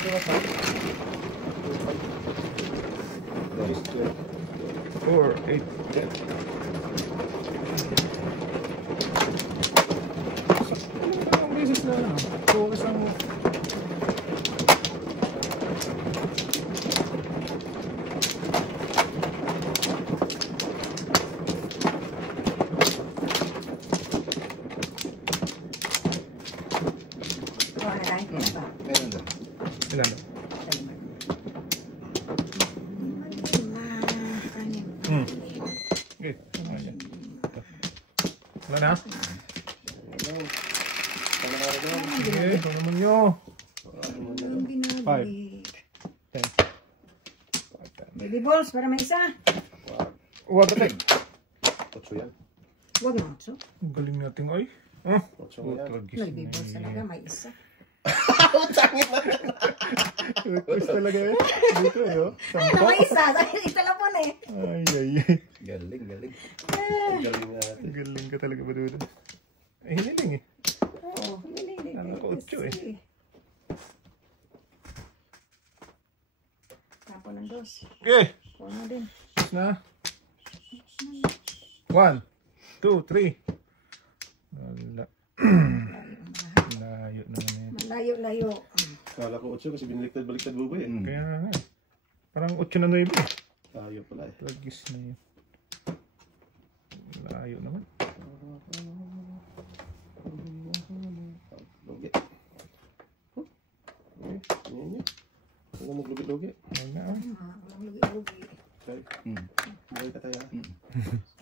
4, 8. Ang beses na focus ang ilan? Okay, wala na? Okay, ito naman nyo. 5, 10. Baby balls, para may isa. Huwag natin. 8 yan. Huwag na, so. Ang galing natin ay. Baby balls talaga, may isa. Quiz talaga eh. Dito eh, oh. Ano, may isa. Isa lang po na eh. Ay, ay, ay. Galing. Galing natin. Galing ka talaga ba doon? Eh, hiniling eh. Oo, hiniling. Ano ko, 8 eh. Tapo ng 2. Okay. Puno din. Na. 1, 2, 3. Wala. Layo naman yan. Malayo-layo. Kala ko 8 kasi binaliktad-baliktad buboy eh. Kaya nga. Parang 8 na 9 eh. Tayo pala eh. Lagis na yun. Layo naman. Lugi. Yan. Huwag maglugi-lugi. Ayun na. Walang lugi-lugi. Okay. Buhay ka tayo.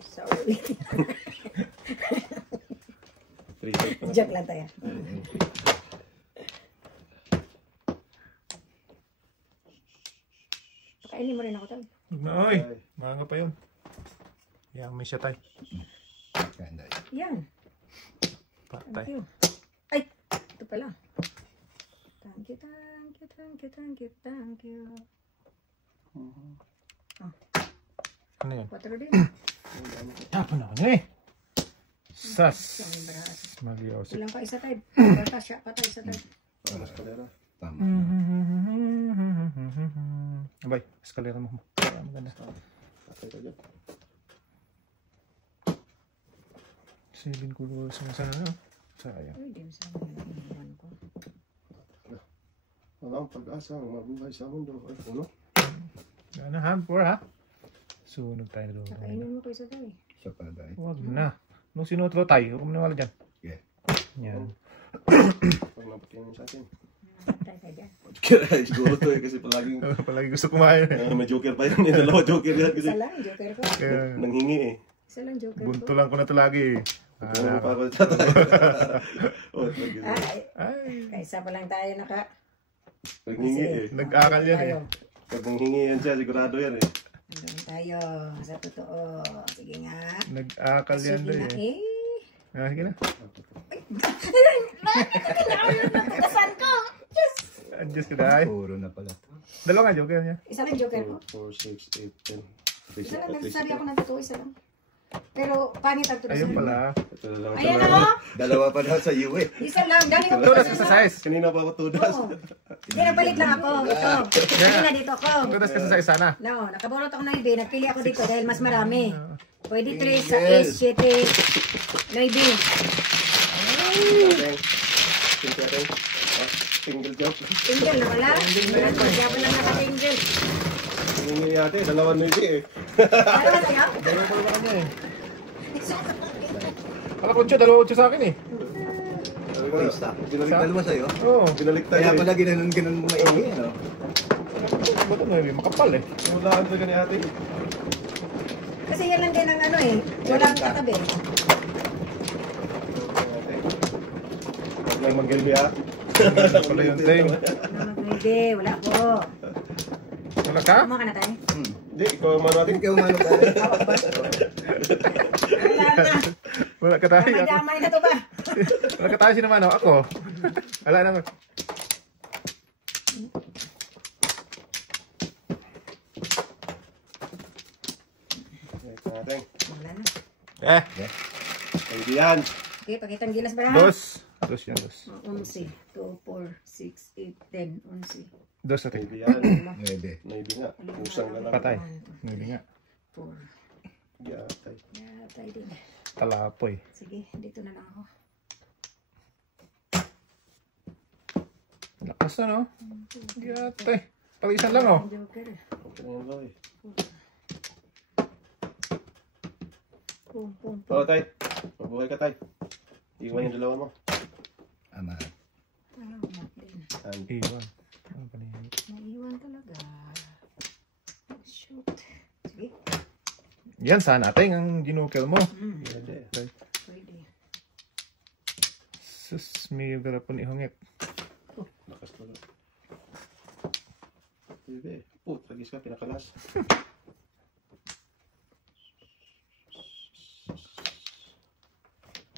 Sorry. Joke lang tayo. Pakainin mo rin ako tayo. Huwag na oy. Mga pa yun. Yan, may siya tayo. Yan. Patay. Thank you. Ay! Ito pala. Thank you, thank you, thank you, thank you, thank you. Ano yun? 4 din. Tapo na ano eh. Sas. Maliyaw. Ilang pa isa tayo. Patay siya. Patay isa tayo. Tama. Abay, eskalera mo. Maganda. Patay ka dyan. 7 kulo sa sana. Sayang. Uy, din sa mga ko. Walang pag-asa. Mabuhay sa mundo. Ay, puno. Ano ha? 4 ha? Sunog tayo doon. Nakainin mo ko isa tayo. Isa pa dahil. Huwag na. Nung sinutro tayo, huwag mo nawala dyan. Yeah. Yan. Pag napatingin sa atin. Patay ka dyan. Kaya siguro to eh kasi palaging Palagi gusto kumain eh. may joker pa yan. Yung dalawa joker yan kasi Isa lang, joker ko. Kaya, nanghingi eh. Isa lang, joker ko. bunto lang ko na ito lagi eh. Ano pa ako tatay. Ay, Kaisa pa lang tayo naka... Nanghingi eh. nag-akal yan eh. Pag nanghingi yan siya, sigurado yan eh. Hanggang tayo sa totoo. Sige nga. Nag-akal yan Sige doon na eh. Sige na. Natasan ko! Diyos! Adjust ka dahil. Puro na pala. Dalawa nga joker niya. Isa lang joker ko. 4, 6, 8, 10. Isa lang, nagsasabi ako ng totoo. Isa lang. Pero pangit ang totoo. Ayun pala. Ito na lang. Ayan ako! Dalawa pa daw sa iyo eh. Isa lang. Galing ako. Tudas ka sa size. Kanina pa ako tudas. Oo. Hindi, nagpalit lang ako. Ito. Hindi na dito ako. Tudas ka sa size sana. No, nakaborot ako ng ibe. Nagpili ako dito dahil mas marami. Pwede 3 sa S, 7, 9. Single jump. Tingle na wala. Wala na. Kaya wala naka-tingle. Hindi ate, dalawa na hindi eh. Dalawa tayo? Dalawa pa naman kanya eh. Pala kutso, dalawa kutso sa akin eh. Binalik dalawa sa'yo? Oo. Binalik tayo. Kaya pala ginanon mo maigi, no? Ba't ano eh, makapal eh. Walaan talaga ni ate. Kasi yan lang din ang ano eh. Walang katabi. Huwag lang mag-gelbi ha. Pala yung thing. Hindi, wala po. Wala ka? Kumain ka na tayo? Hindi, ikaw ang mano natin. Ikaw umano ka. Wala na. Wala ka tayo. Damay-damay na to ba? Wala ka tayo sinamano. Ako. Wala naman. Natin. Wala na. Hindi yan. Okay, pakitang gilas ba? Dos. Dos yan, dos. 11, 2, 4, 6, 8, 10, 11. Dos ate. Maybe yan. Pwede. Maybe nga. Kusang na lang. Patay. Hindi nga. 4. Yatay. Yatay din. Talapoy. Sige, dito na lang ako. Lakas na no? Yatay. Palisan lang oh. Joker. Okay na yan, Roy. Pum, pum, pum. Oo, tay. Mabuhay ka, tay. Iwan yung dalawa mo. Ama. Ano, din. And Iwan. Ano pa niya? Naiwan talaga. Oh, shoot. Sige. Yan sana ate ang ginukel mo. pwede. Pwede. Sus, may garapon ihungit. Lakas na lang. Pwede. Tragis ka, pinakalas.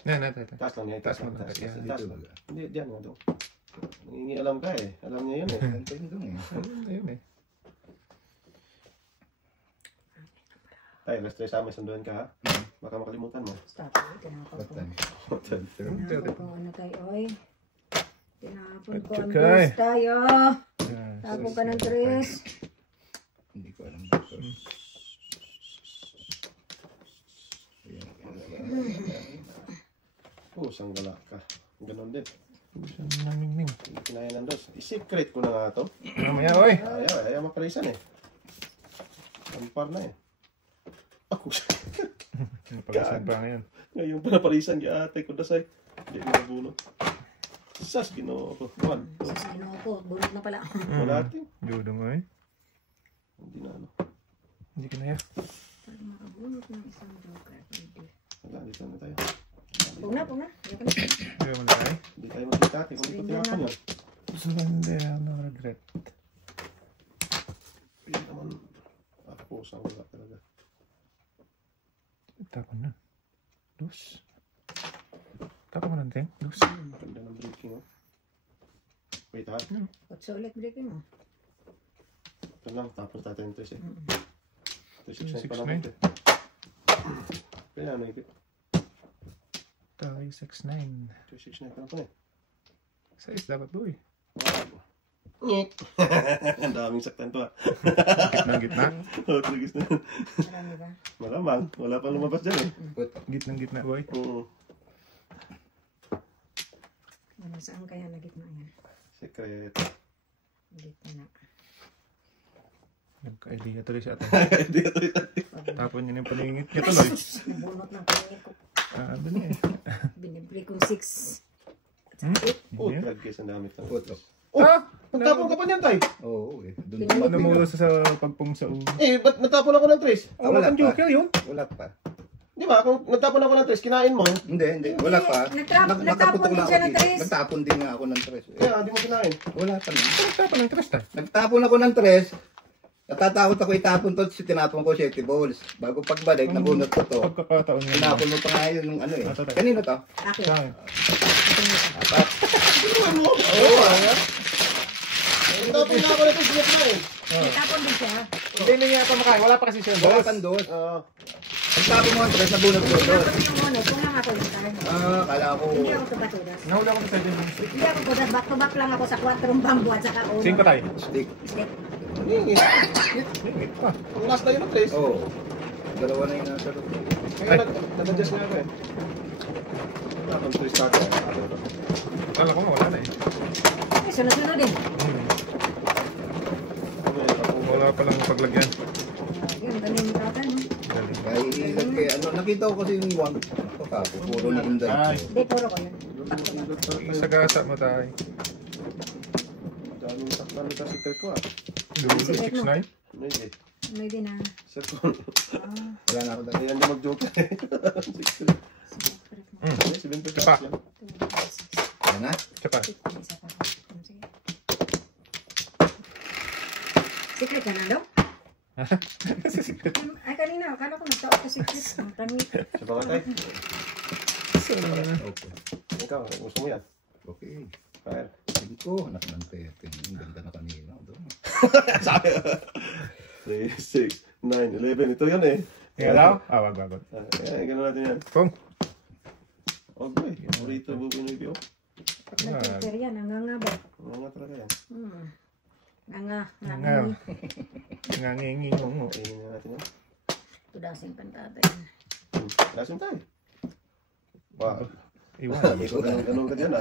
Yan, ate. Taas lang niya. Taas mo lang. Taas. Yan. Taas lang. Hindi, dyan nga daw. Nangingi alam ka eh. Alam niya yun eh. Pwede doon eh. Ayun eh. Tay, last try sa amin, sunduan ka ha. Baka makalimutan mo. Stop. Tinapon ko. Batan. Tinapon ko ano tayo, oy. Tinapon ko ang Okay. dos tayo. Yan. Tapon ka ng 3. Hindi ko alam dito. Pusang gala ka. Ganon din. Siya namingning. Hindi kinaya ng dos. I-secret ko na nga to. Mamaya, oy. Ayaw maparisan eh. Ampar na eh. Ako Napagasan pa ngayon. ngayon pa naparisan kaya ate ko dasay. Hindi ko nabunot. Sas, ginoo ko. One. Sasino ko. Bunot na pala. Wala ating. Judong, oy. Hindi na ano. Hindi ka na yan. Pag makabunot ng isang joker, pwede. Wala, dito na tayo. Pug na, pug na. Ayoko na. Hindi mo na tayo. Hindi tayo magkita ate. Kung dito tinapon yan. Surrender, no regret. Hindi naman. Pusang gala talaga. Tapon na. Dos. Tapon mo ng ting. Dos. Ganda ng breaking oh. Wait ha. Kutso ulit breaking mo. Ito lang. Tapos tayo yung 3 eh. 369 pa 6-9. lang ito. Kaya ano ipit? Tayo 6-9. 369 pa lang ito eh. 6 dapat boy. Ang daming saktan to ah. Gitnang gitna. Oh, trigis na. Marami ba? Malamang. Wala pang lumabas dyan eh. Gitnang gitna boy. Oo. Ano, saan kaya na gitna yan? Secret. Gitna. Nagka-idea tuloy siya ate. Hindi ito ito. Tapon niya yung paningit niya tuloy. Nabunot ng pangit ko. Doon eh. Binibreak kong 6. Oh, Hindi. tragis ang dami ito. Puto. Oh! Nagtapon ka pa niyan, tay! Oo eh. Doon Pinalik- Namula sa pagpung sa ulo. Eh, ba't natapon ako ng 3? Wala kang joker yun. Wala pa. Di ba? Kung natapon ako ng 3, kinain mo. Hindi. Wala pa. Nagtapon Nakaputok din na siya ako ng dito. tres. Nagtapon din nga ako ng 3. Kaya, hindi mo kinain. Wala pa na. Tapon ng tres ta. Nagtapon ako ng 3. Natatakot ako itapon to. Tinapon ko 7 balls. Bago pagbalik, nabunot ko to. Pagkakataon niya. Tinapon mo pa nga yun yung ano eh. Ito, ito. Kanino to? Akin. Sa akin. Ano mo? Oo, natapon na ako ng 3, hindi kinain. Nagtapon din siya. Hindi na niya ito makain. Wala pa kasi siya. Wala pang dos. Oo. Nagtapon mo ang 3, nabunot ko dos. Tapos yung mono, kung lang ako yung tayo. Kala ko. Hindi ako tubatudas. Nahuli ako sa second. Hindi ako tudas. Back to back lang ako sa 4 bambu at saka uno. 5 tayo. Stick. Stick. Hindi. Limit pa. Ang last na yun ng 3. Oo. Dalawa na yung nasa loob. Kaya nag-adjust nga ako eh. Tapon 3 start. Kala ko wala na eh. Ay, sunod-sunod din. Wala pa lang paglagyan. Yun, ganyan yung tatan. Galing. Kaya ano, nakita ko kasi yung wag. Ako kapo, puro na inday. Ay. Hindi, puro ko yun. Isagasa mo tayo. Daming saktan nito si Kirk ko ah. Dulo 6-9. Maybe. Maybe na. Second. Wala na ako dati. Kaya hindi mag-joke. 6-3. Okay, 7 Isa pa. Wala na? Isa pa. Secret ka na daw? Ay, kanina. Akala ko nagtaot ko secret. Ang tangi. Sa baka tayo. Okay. Ikaw, gusto mo yan? Okay. Fire. Sige ko, anak ng pete. Ang ganda na kanina. Sabi. 3, 6, 9, 11. Ito yan eh. Kaya daw? Wag. Gano'n natin yan. Kung. Okay. Burrito, bubinoy biyo. Nag-filter yan. Ang ngangabot. Oo nga talaga yan. Nga. Nangingingungo. Kainin na natin yan. Tudasing pantatay. Lasim tayo. Wow. Iwan. Ganun ka dyan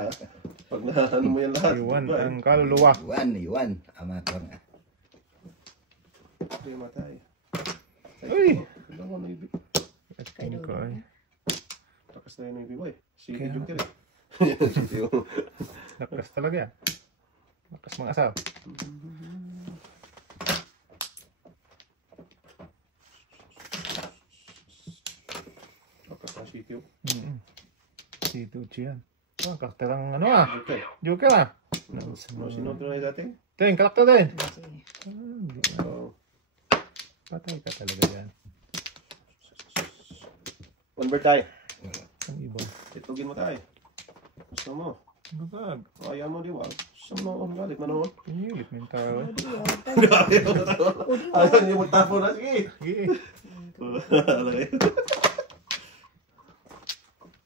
Pag naano mo yan lahat. Iwan ang kaluluwa. Iwan. Amator nga. Okay, matay. Uy! Kailangan na ibig. Atin ko ay. Takas na yun na ibig, boy. Sige, Kaya- joke rin. Lakas talaga yan. Lakas mga asaw. Takas na sityo. Si Tucci yan. Oh, karakterang Okay. Joker ah. Sinod ko na dati. Ting, karakter din. Sige. Hindi na. Oh. Patay ka talaga yan. One bird tayo. Ang ibon. Itugin mo tayo. Gusto mo. Magag. Ayaw mo, di ba? Gusto mo noon, galit mo noon. Pinilit mo yung tao. Ayaw mo tayo. Ayaw niyo magtapo na. Sige. Sige. Okay.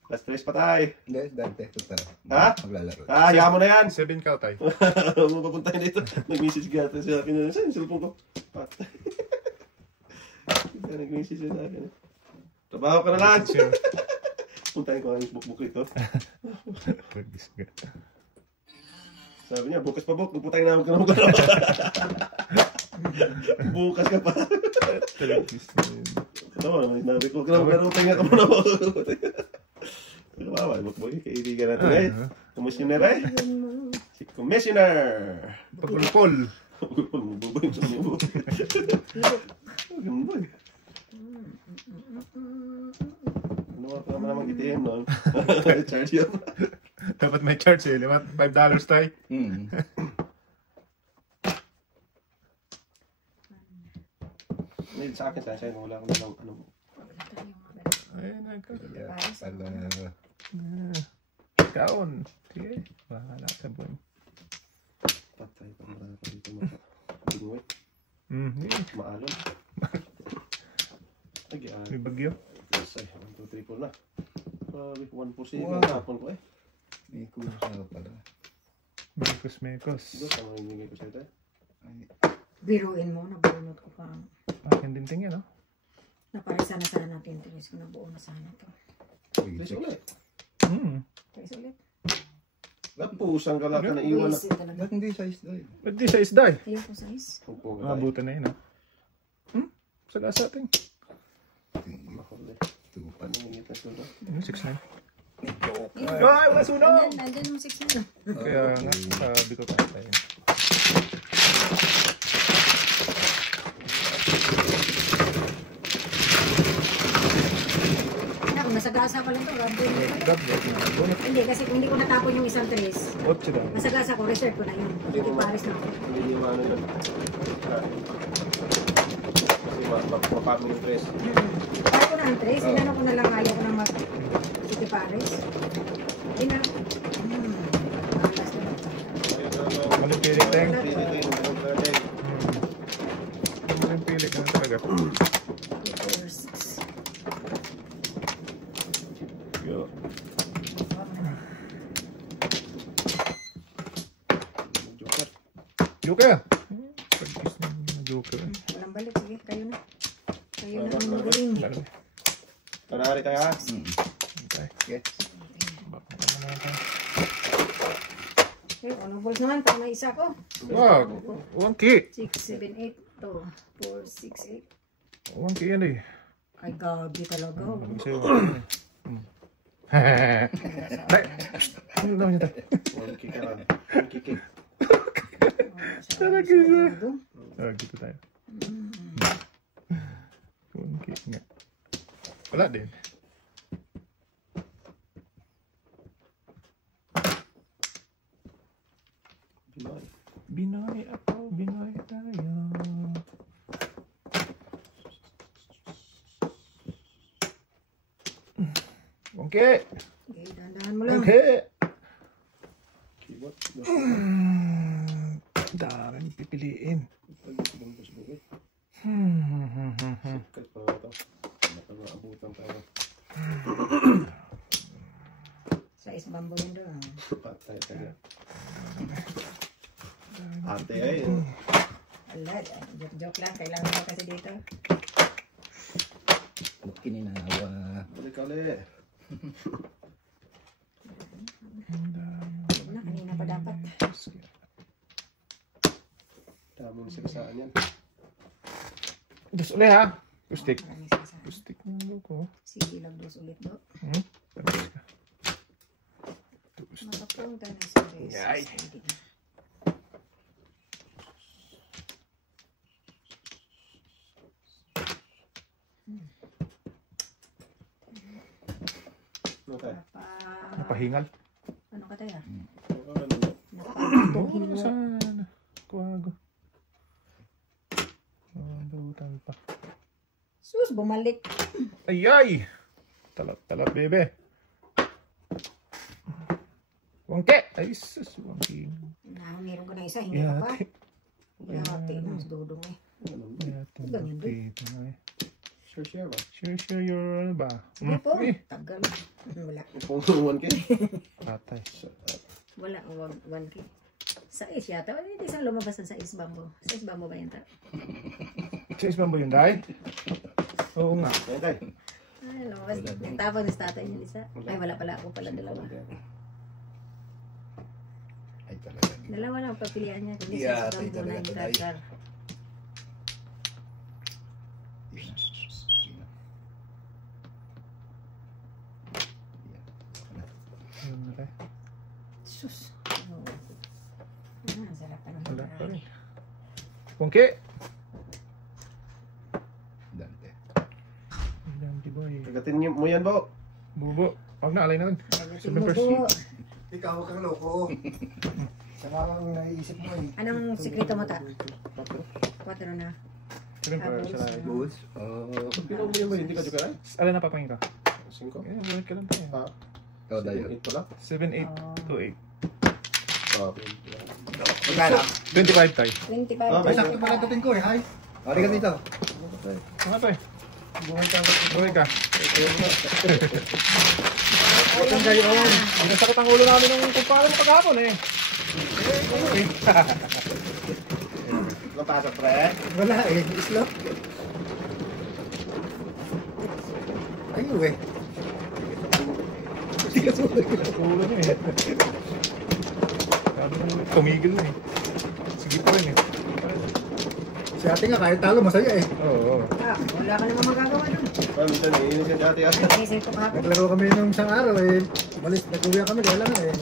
Last place pa tayo. Hindi, dante. Ito Ha? maglalaro. Ayaw mo na yan. 7 ka tay. Mapapunta dito. Nag-message ka ata sa akin. Saan yung cellphone ko? Patay. Nag-message sa akin. Trabaho ka na lang. Puntahin ko ang book ito. Sabi niya, bukas pa book. Nagpuntahin namin ka na magkano. Bukas ka pa. Ito, nabi ko. Naruting nga ka muna mo. Kawawa, boy. Kaibigan natin eh. Commissioner eh. Si Commissioner. Pagulpol. Buboy sa niyo. Boy. Ano ka naman itim noon? Charge yun. Dapat may charge eh. $5 tay. Sa akin, sa akin, wala akong dalang ano. Ayun, nagka. Pag Kaon. Sige. Bahala sa buwan. Patay pa marami pa dito mga maalon. May bagyo. Ay, 1, 2, 3, 4 na. Sabi ko, 1 po siya. Wow. Hapon ko eh. may kulang sa pala. Mekos, mekos. Ito, tama yung hingay ko sa'yo tayo. Biruin mo, nabunot ko pa. Akin din tingin, no? Naparisa na sana natin. Tinis ko nabuo na sana to. Please ulit. Tinis ulit. Ba't pusang ka lang ka na iwan na? Wisin talaga. Ba't hindi size doon? Ba't di sa isday? Ayaw ko size. Pungpung ka tayo. Mabutan na yun, ha? Sagasa ating. Mahuli. Tupan. Ano yung ngita suno? 6-9. Ay, wala sunog! Nandyan yung 6 na. Kaya nga, sabi ko pa tayo. Ako, masagasa pa lang to. Gablet. Hindi, kasi kung hindi ko natapon yung isang tres, 8 daw. masagasa ko, reserve ko na yun. Hindi pares na ako. Hindi iwanan yun. Kasi mapapagod yung tres. Kaya ko na ang tres, inano ko na lang, ayaw ko na sige pares. Hindi na. Alas na. Malimpilik tayong. Pili ito yung birthday. Malimpilik na talaga. 4, 6. Yo. Joker. Joker! Pag-kiss na yung Joker. Walang balik, sige, kayo na. Kayo na ang magaling. Lalo. Kanari tayo ha? Okay. Yes. Baka naman natin. Okay, ano balls naman, tama na isa ko. Wow! 1K! 6, 7, 8, 2, 4, 6, 1K yan eh. 8. Ay, gabi talaga. Sabi sa'yo. Tay! Ano daw niya tayo? One kick ka lang. One kick. Talaga siya. Dito tayo. 1K nga. Wala din. Binoy. Binoy ako, Binoy tayo. Okay. Okay, dahan-dahan mo lang. Okay. Keyboard. Daming pipiliin. Kahit pa ito. Nakakaabutan tayo. Size bamboo yun doon. Patay tayo. Ate ay. Wala, joke lang. Kailangan mo kasi dito. Kininawa. Balik ka ulit. Wala, kanina pa dapat. Dami na sigasaan yan. Dos ulit ha. Pustik. Maraming sinasabi. Pustik mo ko. Sige lang dos ulit do. Tapos ka. Makapunta na sa beses. Yay. Ano tayo? Napahingal. Ano ka tayo? Oo, sana. Kuwago. Butan pa. Sus, bumalik. Ay, ay! Talat, bebe. Wangke! Ay, sus, wangke. Meron ka na isa, hindi ka pa. Yate. Yate, mas dudong eh. Yate. Ganyan din. Share ba? Share your, ano ba? Hindi po, Eh, tagal. Wala. Pungtungan kayo. patay. Wala, 1K. Sa is yata. Hindi isang lumabas sa is bambo. Sa is bambo ba yan ta? Sa ispan ba yun, Day? Oo nga. Ayan tayo. Ay, lumabas. Tapos is tatay niya isa. Ay, wala pala ako pala dalawa. Ay talaga. Dalawa lang papilian niya. Kundi Yeah, sa is bambo tay, na yung talaga, tay. tracker. Ayun na rin. Sus. Oh. Ang sarap pa ng Wala pa marami. rin. Wangke! Dante. Dante boy. Kagatin niyo mo yan, Bo. Bubo. Huwag na, alay na nun. Sagutin mo po. Ikaw kang loko. Sama kang naiisip mo eh. Anong sikreto mo ta? 4 na. Siyempre, sa lahat. Bulls. Oh. Pero mo yan ba? Hindi ka joke na? Alay na papangin ka. 5? Eh, bulit ka lang tayo. Ah, Ikaw dayo. 8 pala. 7, 8, 2, 8. Ah, Magkano? 25 tayo. 25. Ah, Ay, sakto pala dating ko eh. Hi. Ori ka dito. Mga tayo. Buhay ka. Huwag gayon. Pinasakit ang ulo namin ng kumpara mo paghapon eh. Napasok, pre. Wala eh. Islo. Ayaw eh. Ulo niya eh. Sabi mo, tumigil na eh. Sige pa rin eh. Si ate nga kahit talo masaya eh. Oo. Wala ka naman magagawa dun. Ah, minsan iinis yan dati. Naisip ko kahapon. Naglaro kami nung isang araw eh. Malis, nag-uwi kami. Kaya lang eh.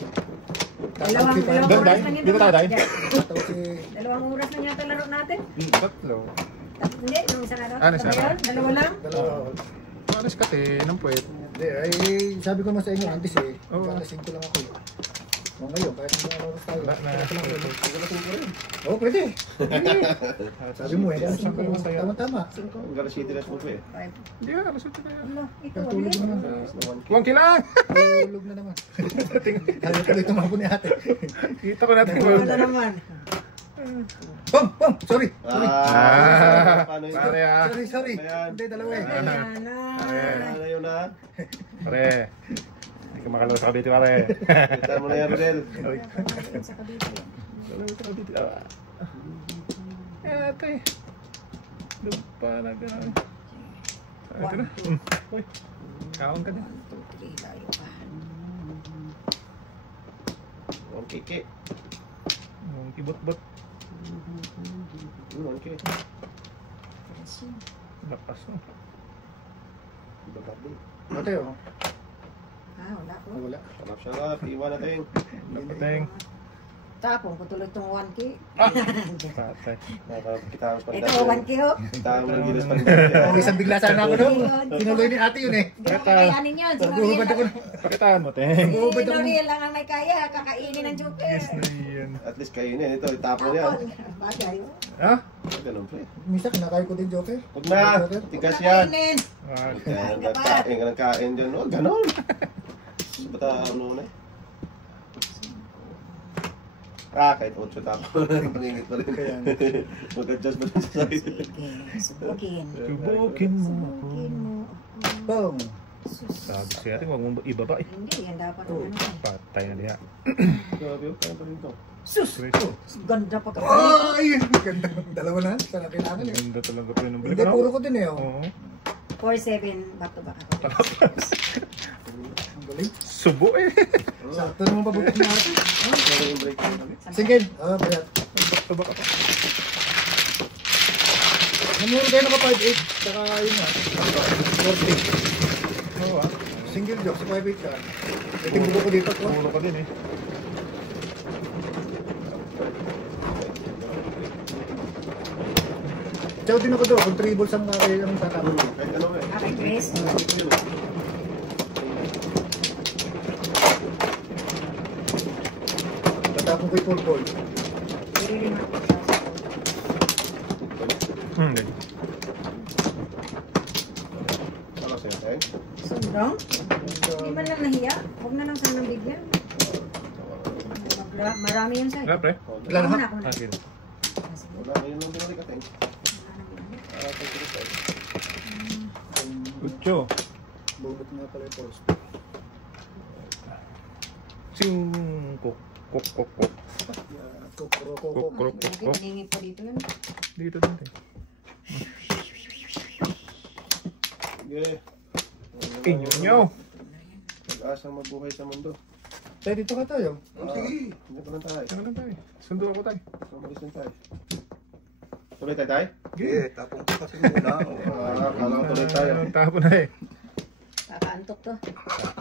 Dalawang Doon, oras Day? lang yun. Dito tayo, Day? Tapos si... 2 oras na yata laro natin. Tatlo. Hindi, nung isang araw. Ano, isang Ba yun? araw? Dalawa lang? Dalawa. Alas ka te, nang puwet. Hindi, ay sabi ko naman sa inyo antes eh. Oo. Kakalasing ko lang ako eh. O ngayon, kahit mga oras tayo. Wala na. Oo, pwede. Sabi mo eh. Saan ka naman tayo? Tama-tama. Ang galas city rest mo po eh. 5. Hindi ka, alas 8 na yan. Ano? Ito, Tulog ano naman. Huwag kailangan. Tulog na naman. Ayaw tuloy tumapo ni ate. Kita ko natin. Ano naman? Bang! Bang! Sorry! Paano yun? Pare ah. Sorry! Ayan. Hindi, dalawa eh. Ayan na. Ano yun na? Pare. Hindi ka makalawa sa kabiti pare. Kita mo na yan, Rodel. Sa Cavite. Makalawa sa kabiti. Ate. Lupa na gano'n. Ito na. Uy. Kaon ka din. 1, 2, 3, layo pa. Ang kiki. Ang kibot-bot. Ang kiki. Lakas no. Ate oh. Wala ko. Wala. Sarap siya nga. Iwan natin. Lapateng. Tapong ko tuloy itong 1K. Patay. Kita mo Ito, 1K ho. Kita mo ng gilas pa rin. Ang isang bigla sana ako doon. Tinuloy ni ate yun eh. Hindi ko kakayanin yun. Si Nag-uubad ako. Pakitaan mo, Teng. Si Noriel lang ang may kaya. Kakainin ng joker. Yes na yan. At least kayo na. Ito, itapon yan. Bagay. Ha? Ganun pre. Minsan kinakain ko din joke eh. Huwag na. Tigas yan. Kakainin. Wag. Kaya nagkain ka ng kain dyan. Oh, ganon. Bata ano na eh. Kahit 8 tapo. Pangingit pa rin. Mag-adjust ba sa size? Sige, subukin. Subukin mo ako. Subukin mo. Bang! Sus. Sabi siya rin, huwag mong ibaba eh. Hindi, yan dapat ano. Patay na diha. Grabe, kaya pa rin ito. Sus! Ganda pa ka. Ay! Ganda. Dalawa na. Sana kailangan eh. Ganda talaga pa yun ng Hindi, balik. puro ko din eh. Oh. Oo. 4-7 back to back ako. Ang galing. Subo eh. Sakto naman pabutin natin. Ano yung break mo? Single. Ah, bayat. Back to back ako. Namuro kayo naka 5'8". Saka yun nga. 40. Oo ah. Single joke sa 5'8 ka. Tingbuko ko dito po. Puro ka din eh. Chow din ako doon. Kung 3 balls ang kaya ang tatapon. Kahit ano eh. Okay, Chris. Tatapon ko yung 4 ball. Hindi rin ako. Hindi. Ano sa'yo, Teng? Sundong? Hindi man lang nahiya. Huwag na lang sanang bigyan. Marami yan sa'yo. Wala pre. Wala na, ha? Ako na. Akin. Wala, yun lang binalik ka, Teng. Thank you, Teng. Ucho. Bulot nga pala yung post. Sing kok. Kok kok kok. Kukuro ko. Kok kok kok kok. Hiningi po dito yun. Dito din eh. Yeah. Inyo. Pag-asang mabuhay sa mundo. Tayo dito ka tayo. Sige. Hindi pa lang tayo. Ano lang tayo? Sundo ako tayo. Umalis lang tayo. Tuloy tayo tayo? Okay, tapong ko kasi muna. Kala ko tuloy tayo. Tapo na eh. Kakaantok to.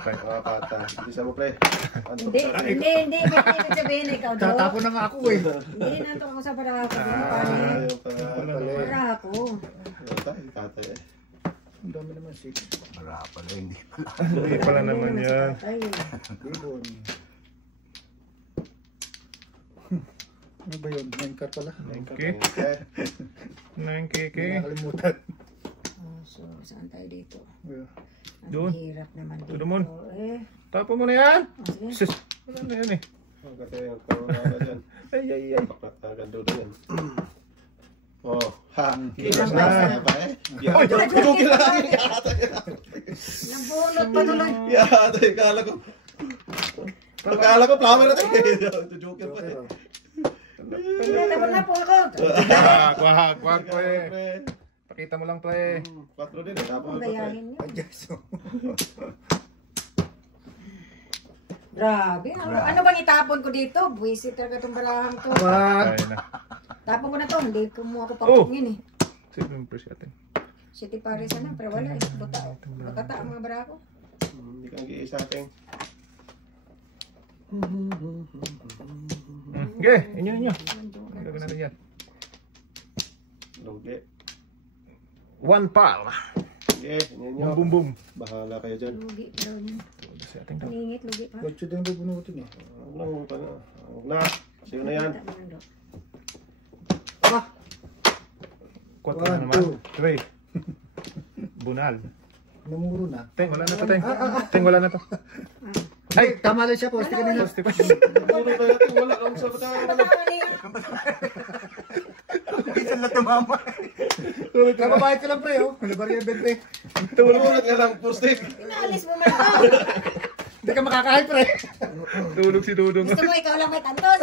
Okay. Kata. Bisa mo, pre. Hindi. Hindi ibig sabihin ikaw daw. Tatapon na nga ako eh. Hindi, nantok ako sa barako. Ayaw pa. Barako. Ayaw tayo, tatay eh. Ang dami naman sick. Wala pala, hindi pala. Hindi pala naman yan. Ay, Libon. Ano ba yun? 9 card pala. Okay. 9KK. Nakalimutan. oh, so saan tayo dito? Yeah. Ang Doon. hirap naman dito. Doon. Eh, Tapo mo na yan. sige. Sis. Wala na yan eh. Ang katay, ang corona dyan. Ay ay ay. Ganda doon yan. Oh, ha. Ilan na. ba? Ay, joke lang. Nabunot pa tuloy. Yata, kala ko. Kala ko, flower na tayo. Ito joker pa eh. Nabunot na po ako. Wag pre. Pakita mo lang pre. 4 din eh. Tapos Ang gayahin niyo. Adyaso. Grabe. Ano bang itapon ko dito? Buwisit talaga itong balahang to. Wag. Kaya na. Tapon ko na to. Hindi ko mo ako papungin eh. Sige yung pre si ate. City Paris na, pero wala eh. Butata ang mga barako. hindi ka nag-iisa ating. Okay, inyo. Gagawin natin yan. Lugi. One pal. Sige, Boom inyo. boom boom. Bahala kayo dyan. Lugi daw niya. Si ating daw. Ningit, lugi pa. Watch din ba bunutin eh. Huwag na, huwag na. Huwag na. Sino na yan? Ah! Kwatro na 1, naman. 3. Bunal. Namuro na. Teng, wala na to, Teng. Teng, wala na to. Ay, tama lang siya. Poste kanina. Poste pa. Ano ba yan? Wala lang sa bata. Minsan lang tumama. Kababayad ko lang pre oh. Libarya 20. Tulungan nga lang, postig. Inaalis mo man ako. Hindi ka makakahay pre. Tulog si Dudong. Gusto mo ikaw lang may tantos.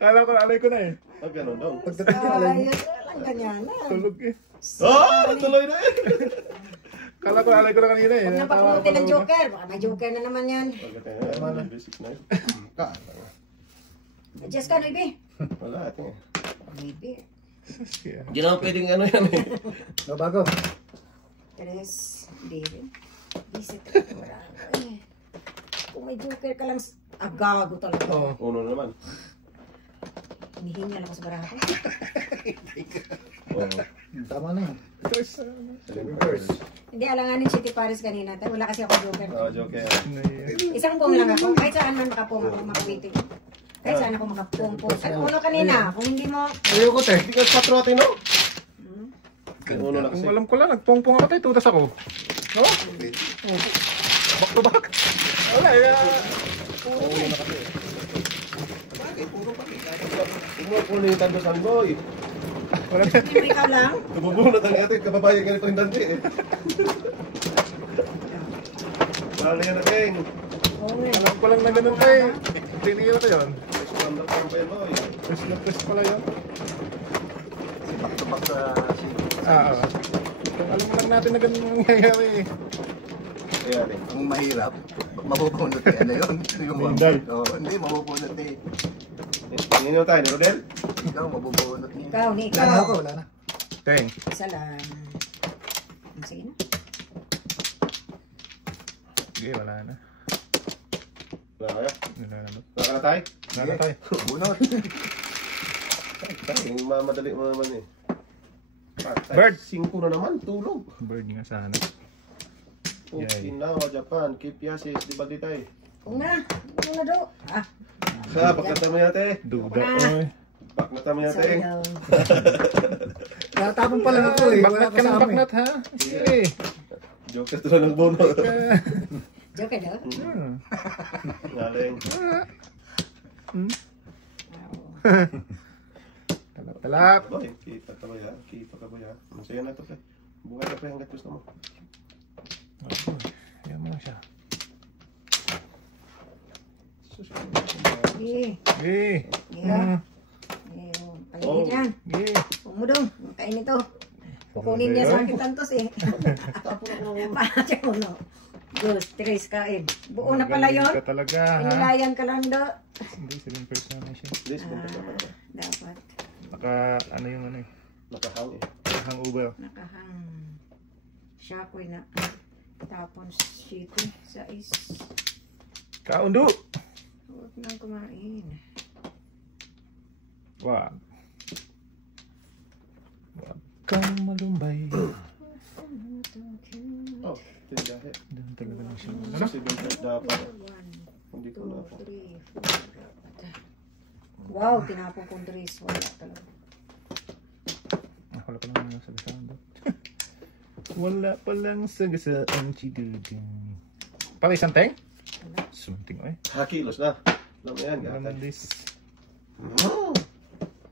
Kala ko, alay ko na eh. Ah, ganun daw. Pagdating ng alay mo. Ayos lang ganyan na. Tulog eh. Ah, tuloy na eh. Kala ko, alay ko na kanina eh. Huwag na papunutin ng joker. Baka may joker na naman yan. Basic na yun. Adjust ka, Noibe. Wala, ating eh. Noibe. Hindi naman pwedeng ano yan eh. No, bago. Tres. Hindi. Visit ako. Ay. Kung may joker ka lang, agago talaga. Oo. Uno naman. Hinihingal ako sa barako. Oo. Tama na yun. Reverse. Hindi, alanganin City Paris kanina. Wala kasi ako joker. Oh, joke yan. Isang pong lang ako. Kahit saan man makapong ako makabiting. Kahit saan ako makapong po. Ay, uno kanina. Kung hindi mo... Ayoko te. Hindi ka patro atin, no? Uno na kasi. Kung alam ko lang, nagpongpong ako tayo, tutas ako. No? Back to back. Wala eh. Uno na kasi. Huwag mo pulitan doon sa boy. Wala na. Hindi mo ikaw lang. Nabubunot ang ating kababayan ganito yung dandi eh. Bala yan na, King. Oo nga. Alam ko lang na ganun tayo. Tinigil ko yun. Maganda pa ba yan, boy? Press na press pala yun. Back to back sa Kung alam mo lang natin na ganun yung nangyayari eh. Ayan eh. ang mahirap, mabubunot eh. Ano yun? Yung Lindal. Oo, hindi, mabubunot eh. Tingin tayo ni Rodel. Ikaw, mabubunot niya. Ikaw, ni Wala na ikaw. ako, wala na. Teng. Isa lang. Sige na. Sige, wala na. Wala kaya? Wala na. Wala ka na tayo? Wala na tayo. Bunot. Tayo, mamadali mo naman eh. Bird. 5 na naman, tulog. Bird nga sana. Okinawa, Japan, Kipiasis, di ba di tayo? Una. Una do. Ah. Pagkata mo yate. Duda. Oy. Pagkata mo Sorry yate. daw. Tatapon pa lang ako eh. Wala Baknat ka ng kasama eh. baknat ha? Sige. Joker to lang ng bono. Joke daw. Galing. Talap. Boy, kita ka ba ya? Kita ka ba ya? Masaya na to pre. Buhay ka pre hanggat gusto mo. Ayan mo lang siya. Sige. Sige. Sige. Paligid yan. Sige. Huwag mo dong. Kain ito. Kukunin niya sa akin tantos eh. Para siya uno. Dos, tres, kain. Buo na pala yun. Magaling ka talaga ha? Pinilayan ka lang do. Hindi, 7 person na siya. This mo pa. Dapat. Naka, ano yung ano eh. Nakahang eh. Hangover. Nakahang. Shakoy na. Tapos, shito. Sais. Kaundo! Huwag nang kumain. Wag. Wag kang malumbay. Oh, tindahe. Doon talaga lang siya. Ano? Si Bento dapat. 1, Hindi 2, ko na ako. 3, 4. Wow, tinapong kong dress. Wala talaga. Wala pa lang yung sagasaan doon. Wala pa lang sagasaan chidudin. Para isang teng? Sunting oy. Hakilos na. Alam mo yan, Alam gatay. this.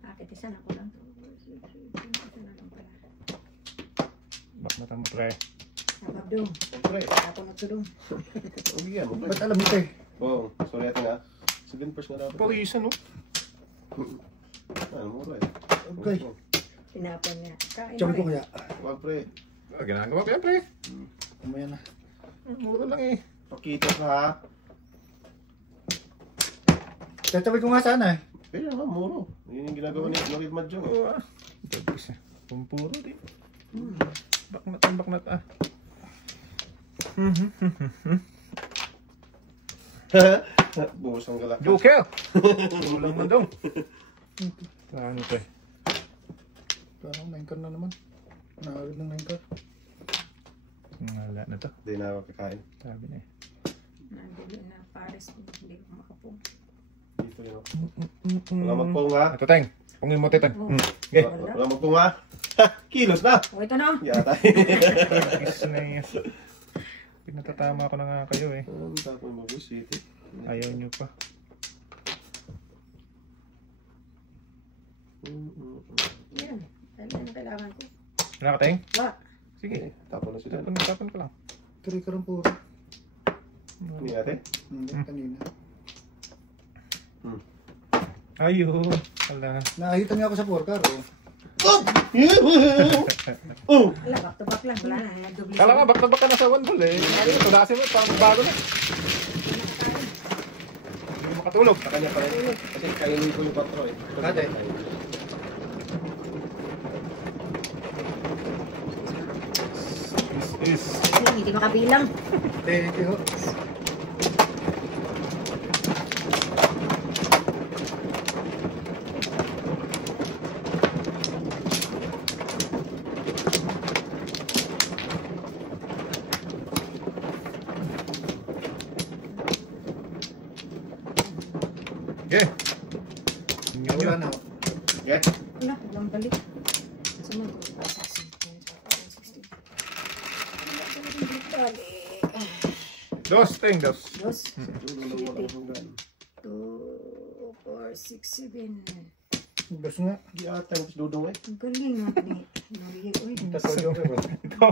Bakit isa na ko lang? Isa na lang pala. Bak na tamo pre. Nababdong. Pre, Ako nagtulong. ugiyan mo pre. Ba't alam mo ito eh? Oh, sorry ate nga. 7 first nga dapat. Para isa no? Ano mo pre? Okay. Tinapon niya. Kain Chong ko mo kaya. Wag pre. Ginagawa ko yan pre. Umaya na. Mura lang eh. Pakita ka ha. Tatawid ko nga sana eh. Pero nga, muro. Yun yung ginagawa ni Norid Madjong. Oo ah. Isa. Pumpuro din. Baknat ang baknat ah. Buhos ang galak. Joker! Ulang mandong. Ano pre? Parang 9 car na naman. Nakagad ng 9 car. Wala na to. Hindi na ako kakain. Sabi na eh. Nandili na Paris. Hindi ko makapong. Dito yun ako. Wala magpong ha. Ito teng. Pungin mo titang. Oh. Okay. Wala magpong ha. Ha! Kilos na! O, ito na. Yata. Kiss na yes. Pinatatama ko na nga kayo eh. Tapos mo busit eh. Ayaw nyo pa. Yan. Dahil yan ang kailangan ko. Wala ka teng? Ba? Sige. Tapos na sila. Tapon ko lang. 3 car ang puro. Ni ate? Hindi, kanina. Ayun. Ala. Nakahita niya ako sa 4 car oh. Oh! Wala, back to back lang. Wala na. Dubli. Kala nga, bak ka na sa one ball eh. Tudasin mo, parang bago na. Hindi mo makatulog. Sa kanya pa rin. Kasi kainin ko yung 4 eh. Ate. Is. Hindi makabilang. Thank you. Okay. Wala na ako. Yeah. Wala, walang balik. Sumunod. 16. Dos, teng, dos. Dos. Dulo lang mo lang hanggang. 2, 4, 6, 7. Bas nga. Di ata yung dudong eh. Ang galing natin eh. Nuri, uy. Tatlo joker oh. Ito.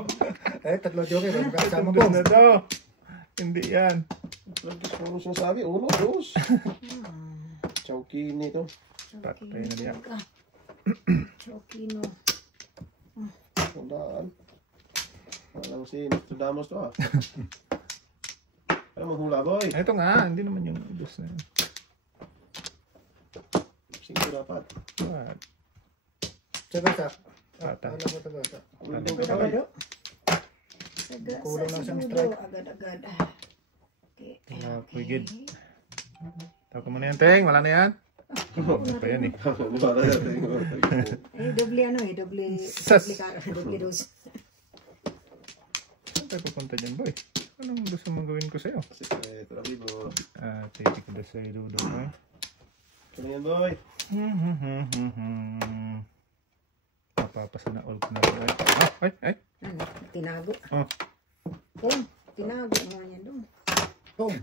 Tatlo joker oh. Kasama ko. Dos na to. Hindi yan. Lagis mo nung sinasabi. 1, 2. Chowkini to. Patay na diyan. Chokino. Tandaan. Alam si Mr. Damos to ah. Ano maghula boy? Ito nga, hindi naman yung dos na yun. 5 dapat. What? Sagasa. Patay. Alam ko tagasa. Ulo ka boy. Kulang lang Sa siyang dulo, strike. agad-agad. Okay. Wala, pwigid. Tawag ko muna yan, Teng. Wala na yan. Ano pa yan eh. Para natin. Doble ano eh, doble Sas. karo, doble dos. Saan tayo pupunta dyan, boy? Anong gusto mong gawin ko sa'yo? Sikreto na bibo. Titi ko na sa'yo, Dodo. Ano yan boy? Mapapasa na all ko na. Ay. Ano, tinago. Oh. Oh, tinago mo yan doon. Boom.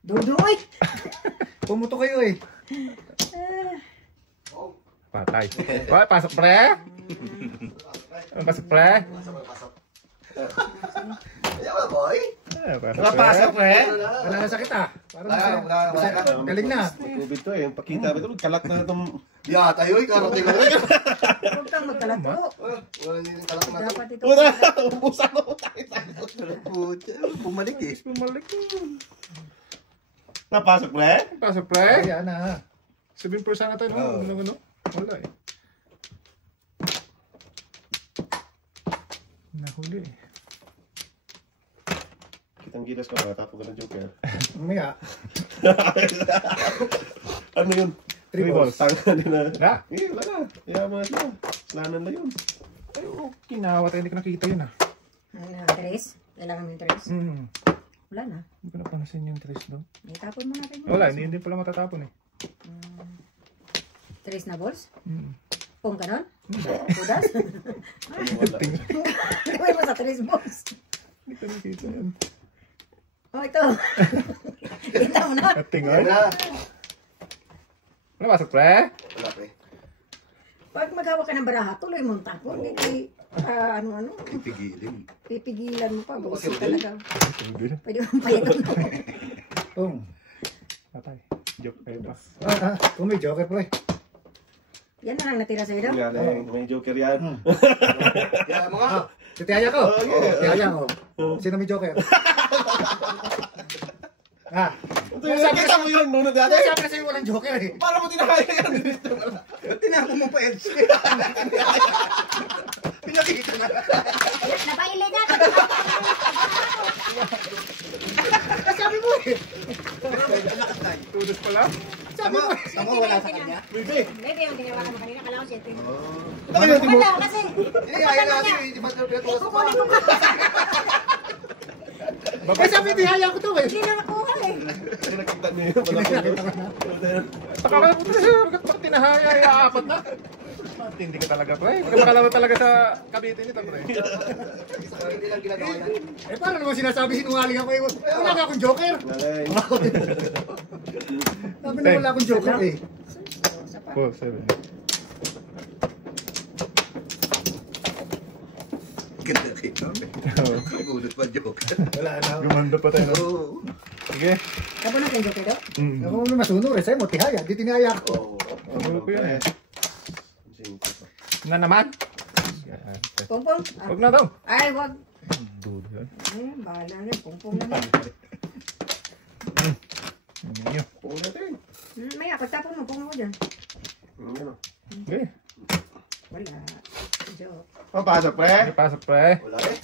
Dodoy! Pumuto kayo eh. Patay. Boy, pasok pre. Pasok pre. Ayaw na, boy. Pasok pre. Wala na sakit ah. Parang Wala. galing na. Covid to eh. Pakita ba ito? Kalat na itong... Ya, tayo, karating na rin. Huwag kang magkalato. Wala nang kalak na. Dapat ito. Puta! Ubusan mo tayo. Putya, bumalik eh. Bumalik ko. Napasok pre? Pasok pre. Kaya na. 7% na tayo. Ano? Wala eh. Nahuli eh. Kitang gilas ka ba? Tapo ka ng joker. Mamaya. Ano yun? 3 balls. Tanga din na. Na? Eh, wala na. Yaman na. Slanan na yun. Ay, kinawat. Hindi ko nakita yun ah. Ano na, tres? Kailangan mo yung tres? Wala na. Hindi ko napansin yung tres doon. Itapon mo natin yun. Wala, hindi pala matatapon eh. Tres na balls? Mm. Pong ganon? Pudas? Ano wala? Gawin mo sa tres balls. Hindi ko nakita yan. Oh, ito. Kita mo na. At tingnan. Wala. Wala pasok pre? Wala, pre. Pag magawa ka ng baraha, tuloy mong tapon. Hindi kay, ano, Pipigilin. pipigilan mo pa. Busin talaga. Hindi na. Pwede mong payagan mo. Boom. Patay. Joke kayo pa. Kung may joker pre. Yan na lang natira sa'yo daw. Yan eh. May joker yan. Kaya mo nga. Si Tiyaya ko. Tiyaya ko. Sino may joker? Nakita mo yun nung dati? Sabi kasi walang joker eh. Paano mo tinakaya yan? Tinako mo pa, Eds. Pinakita na. Napaili na. Sabi mo eh. Tudos pala? Tama wala sa kanya. Maybe yung tinawakan mo kanina, kala ko siya ito. Ano yun? Wala kasi. Eh, ayaw natin. Di ba ito pinatuwas pa? Kukunin ko pa. Eh sabi Tiyaya ko to eh. Hindi na nakuha eh. Nakita mo yun. Saka ka po siya. Bakit tinahaya ay aapat na? Hindi ka talaga pre. Magkakalaro talaga sa Cavite nito pre. Hindi lang ginagawa yan. Eh paano naman sinasabi sinungaling ako eh. Wala nga akong joker. Galing. Sabi na wala akong joker eh. Oh, 7. Ganda kayo. Gudot pa joke. Wala na. Gumanda pa tayo. Oo. Sige. Kapo na kayo joker daw? Ako may masunod eh. Sa'yo mo Tiyaya. Di tinihaya ko. Ano ko yan eh? Singko pa. Na naman? Pongpong? Huwag na daw. Ay, wag. Dudo yan. Ay, bahala rin. Pongpong na lang. Ano nyo? Puro natin. Maya, pagtapon mo, pong mo dyan. Ano? Okay. Wala. Joke. Papasok pre? Sige, pasok pre. Wala eh.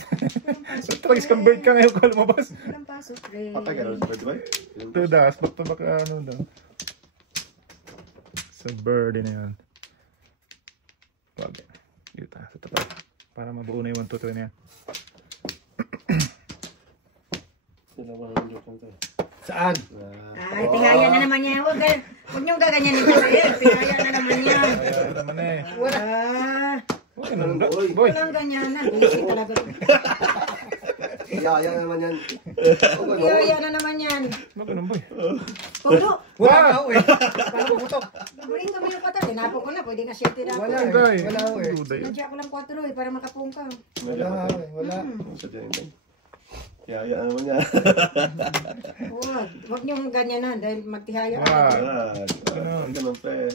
Pag-scam bird ka ngayon ko lumabas. Walang pasok, Ray. Patay ka na. Pwede ba? Tudas. Back to back ano daw. Sa bird na yan. Wag. Dito sa tapat. Para mabuo na yung 1, 2, 3 na yan. Dalawa ng joke lang tayo. Saan? Ay, tingaya na naman yan. Huwag niyong gaganyanin kasi. Tingaya na naman yan. Kaya naman eh. Wala. Uy, nanda. Boy. Walang ganyanan. Busy talaga. Iyaya naman yan. Tingaya na naman yan. Bago nang boy. Puto. Wala ako eh. Paano puputok? Guling kami yung pata. Tinapo ko na. Pwede na siya tira. Wala eh. Guy. Wala ako eh. Duda yun. Nadya ko lang 4 eh. Para makapong ka. Wala nga ako eh. Wala. Sa dyan yun. Yaya naman niya. Huwag niyong ganyan na dahil magtihaya. Ganun pre.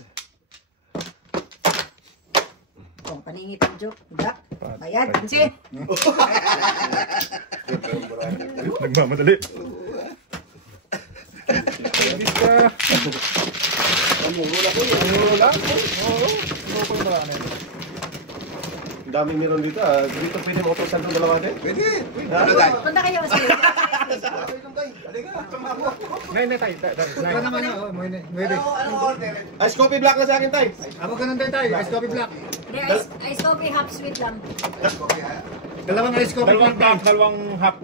Kung paningit ang joke. Dak. Bayad. Pansin. Nagmamadali. Hindi ka. Wala. Oo. Ano ko ba? Ang daming meron dito ah. Dito pwede mo utosan itong dalawa din? Pwede. Ha? Ano tayo? Punta kayo. Sige. Nay, tayo. Ikaw naman na. Oh, pwede. Anong order? Ice coffee black na sa akin, tay. Ako ganun din tayo. Ice coffee black. Ice coffee half sweet lang. Dalawang ice coffee black. Dalawang half.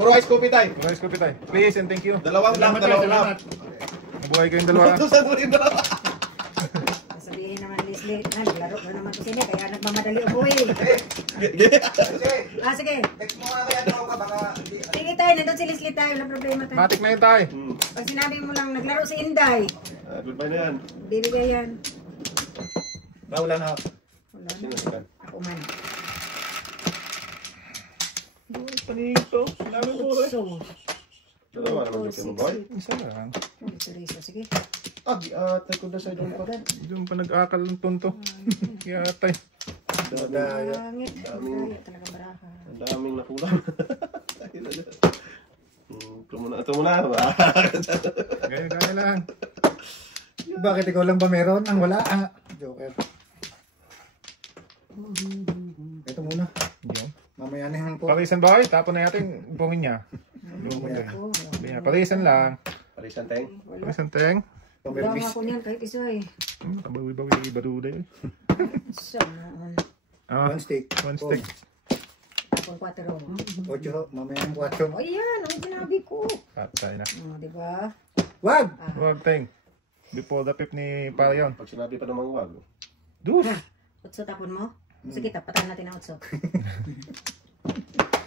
Puro ice coffee, tay. Rice coffee tayo. Please and thank you. Dalawang black, dalawang half. Mabuhay kayong dalawa. Utosan mo rin dalawa. Sabihin naman, Leslie, naglaro na naman ko sila, kaya nagmamadali umuwi. Sige. Text mo na kaya ka baka... Sige tayo, nandun si Leslie tayo, wala problema tayo. Matik na yun tayo. Pag sinabi mo lang, naglaro si Inday, Goodbye na yan. bibigay yan. Wala na. Wala Sino na. siya? Ako man. Panito. Sinabi mo rin. So, Dalawa naman dito mo, boy. Isa lang. sige. Atay ko na sa idong pa. Yung pa nag-akal ng tonto. Kaya tay. Langit. Talaga baraha. Ang daming nakulang. Ito muna. Gaya lang. Bakit ikaw lang ba meron? Ang wala. Joker. Ito muna. Yun. Mamaya na yung po. Parisan ba kayo? Tapon na natin bungin niya. Parisan lang. Parisan, teng. Parisan teng. Wala nga ako niyan kahit isa eh. Kabawi-bawi. Baduda yun. Saan? Ah, One stick. one stick. Kung 4. Ocho. Mamaya ng 4. O yan, ang sinabi ko. Patay na. Diba? Wag! Huwag teng. Before the pip ni Parion. Pag sinabi pa namang wag. Dus! Utso tapon mo? Sige, tapatan natin ang utso.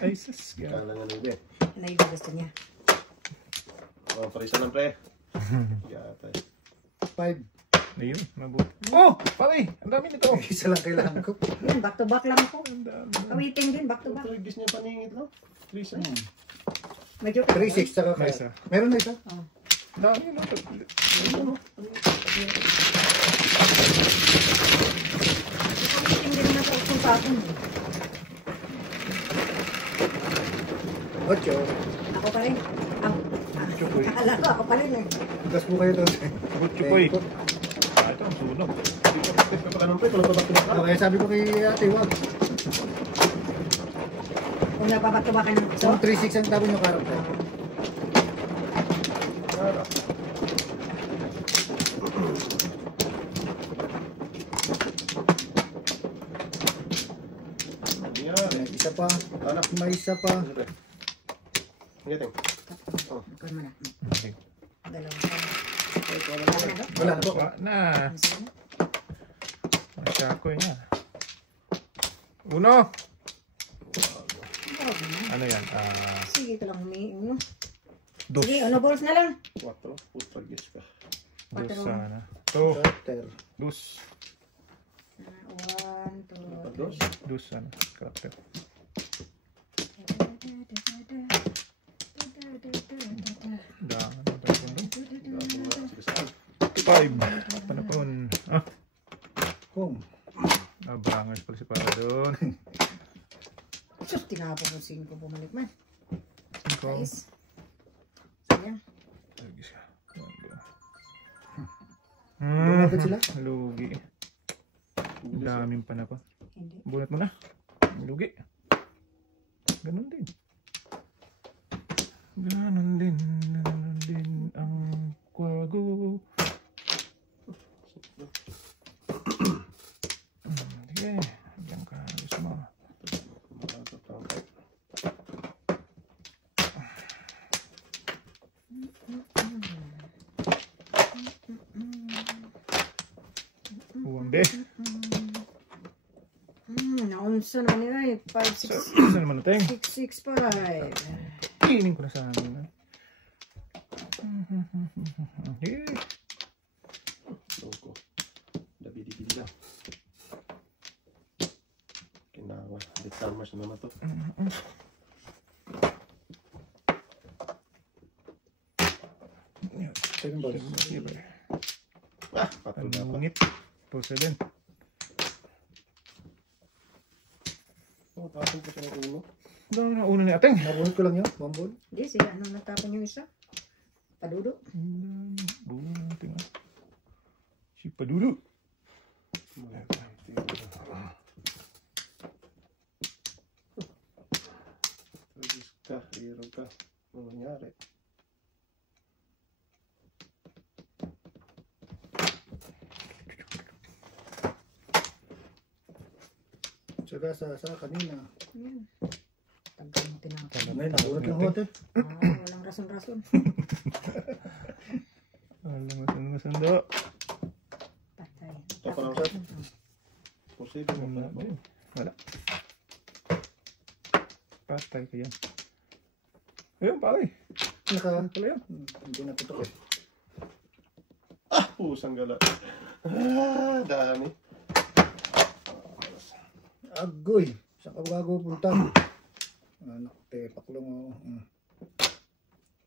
Ay, sus. Kaya lang ano yun eh. Ano yung gusto niya? Parisan lang, pre. Yatay. 5. Ayun, mabuti. Oh! Pare! Ang dami nito. Isa lang kailangan ko. Yun, back to back lang po. Kawiting din, back to back. Ito, niya paningit lang. Please, ano? Medyo 3-6 saka May kaya. isa. Meron na isa. Ang dami no. kawiting din na sa utsong tapon. 8. Ako pa rin. Akala ko, ako pa rin eh. Gas mo kayo doon. Butcho po eh. Ah, ito ang sunog. Test ka pa naman, pre. Kung nagpabak-tubak ka. Kaya sabi ko kay ate, wag. Kung nagpapatubakan ng utso. Kung 3-6 ang tapon yung karot. Yan. Isa pa. Anak. May isa pa. Sige, teng. Ikaw mo na. Okay. Dalawa. Wala na po. Wala na. Masya ko yan. Uno! Ano yan? Sige, ito lang humiing. Dos. Sige, ano balls na lang? 4. Putra, yes ka. Dos sana. Two. Cutter. Dos. 1, 2, Dos. Dos sana. Cutter. Daan. Five. Panapon. Ah. Kung. Abangas pala si para doon. sus, tinapon ko 5 bumalik man. Ikaw. Guys. Sayang. Lugis ka. Lumapit sila? Lugi. Ang daming panapon. Hindi. Bunot mo na. Lugi. Ganon din. Ganon din. Ganon din ang kwago. Sige. Diyan ka. Gusto mo. Uwang de. Naunsa naman nila eh. 5, 6, Ano naman natin? 6, 6, 5. Kinin ko na sa amin. Eh. Loko. Dabidi-bidi lang. Kinawa. Summers na naman to. Seven balls. Ah, patol na pa. Ngit. Puso din. Oh, tapon ko siya ng ulo. Ito ang una ni Ateng. Nabunod ko lang yun. One ball. Hindi, siya ano natapon yung isa. Padudo. Tingnan. Si Padudu. Tragis ka, hero ka. Ano nangyari? Tsaka sa kanina. Yan. Tagal mo tinapon. Ngayon, nabunod yung hotel. Walang rason-rason. Alam mo, sundo. Patay. Ito pa lang, sir. Posible mo na ba? Wala. Patay ka yan. Ayun, pare. Pala yun. Hindi natutok eh. Ah, pusang gala. Ah, dami. Agoy. Saan ka bago punta? Anak, tepak lang ako.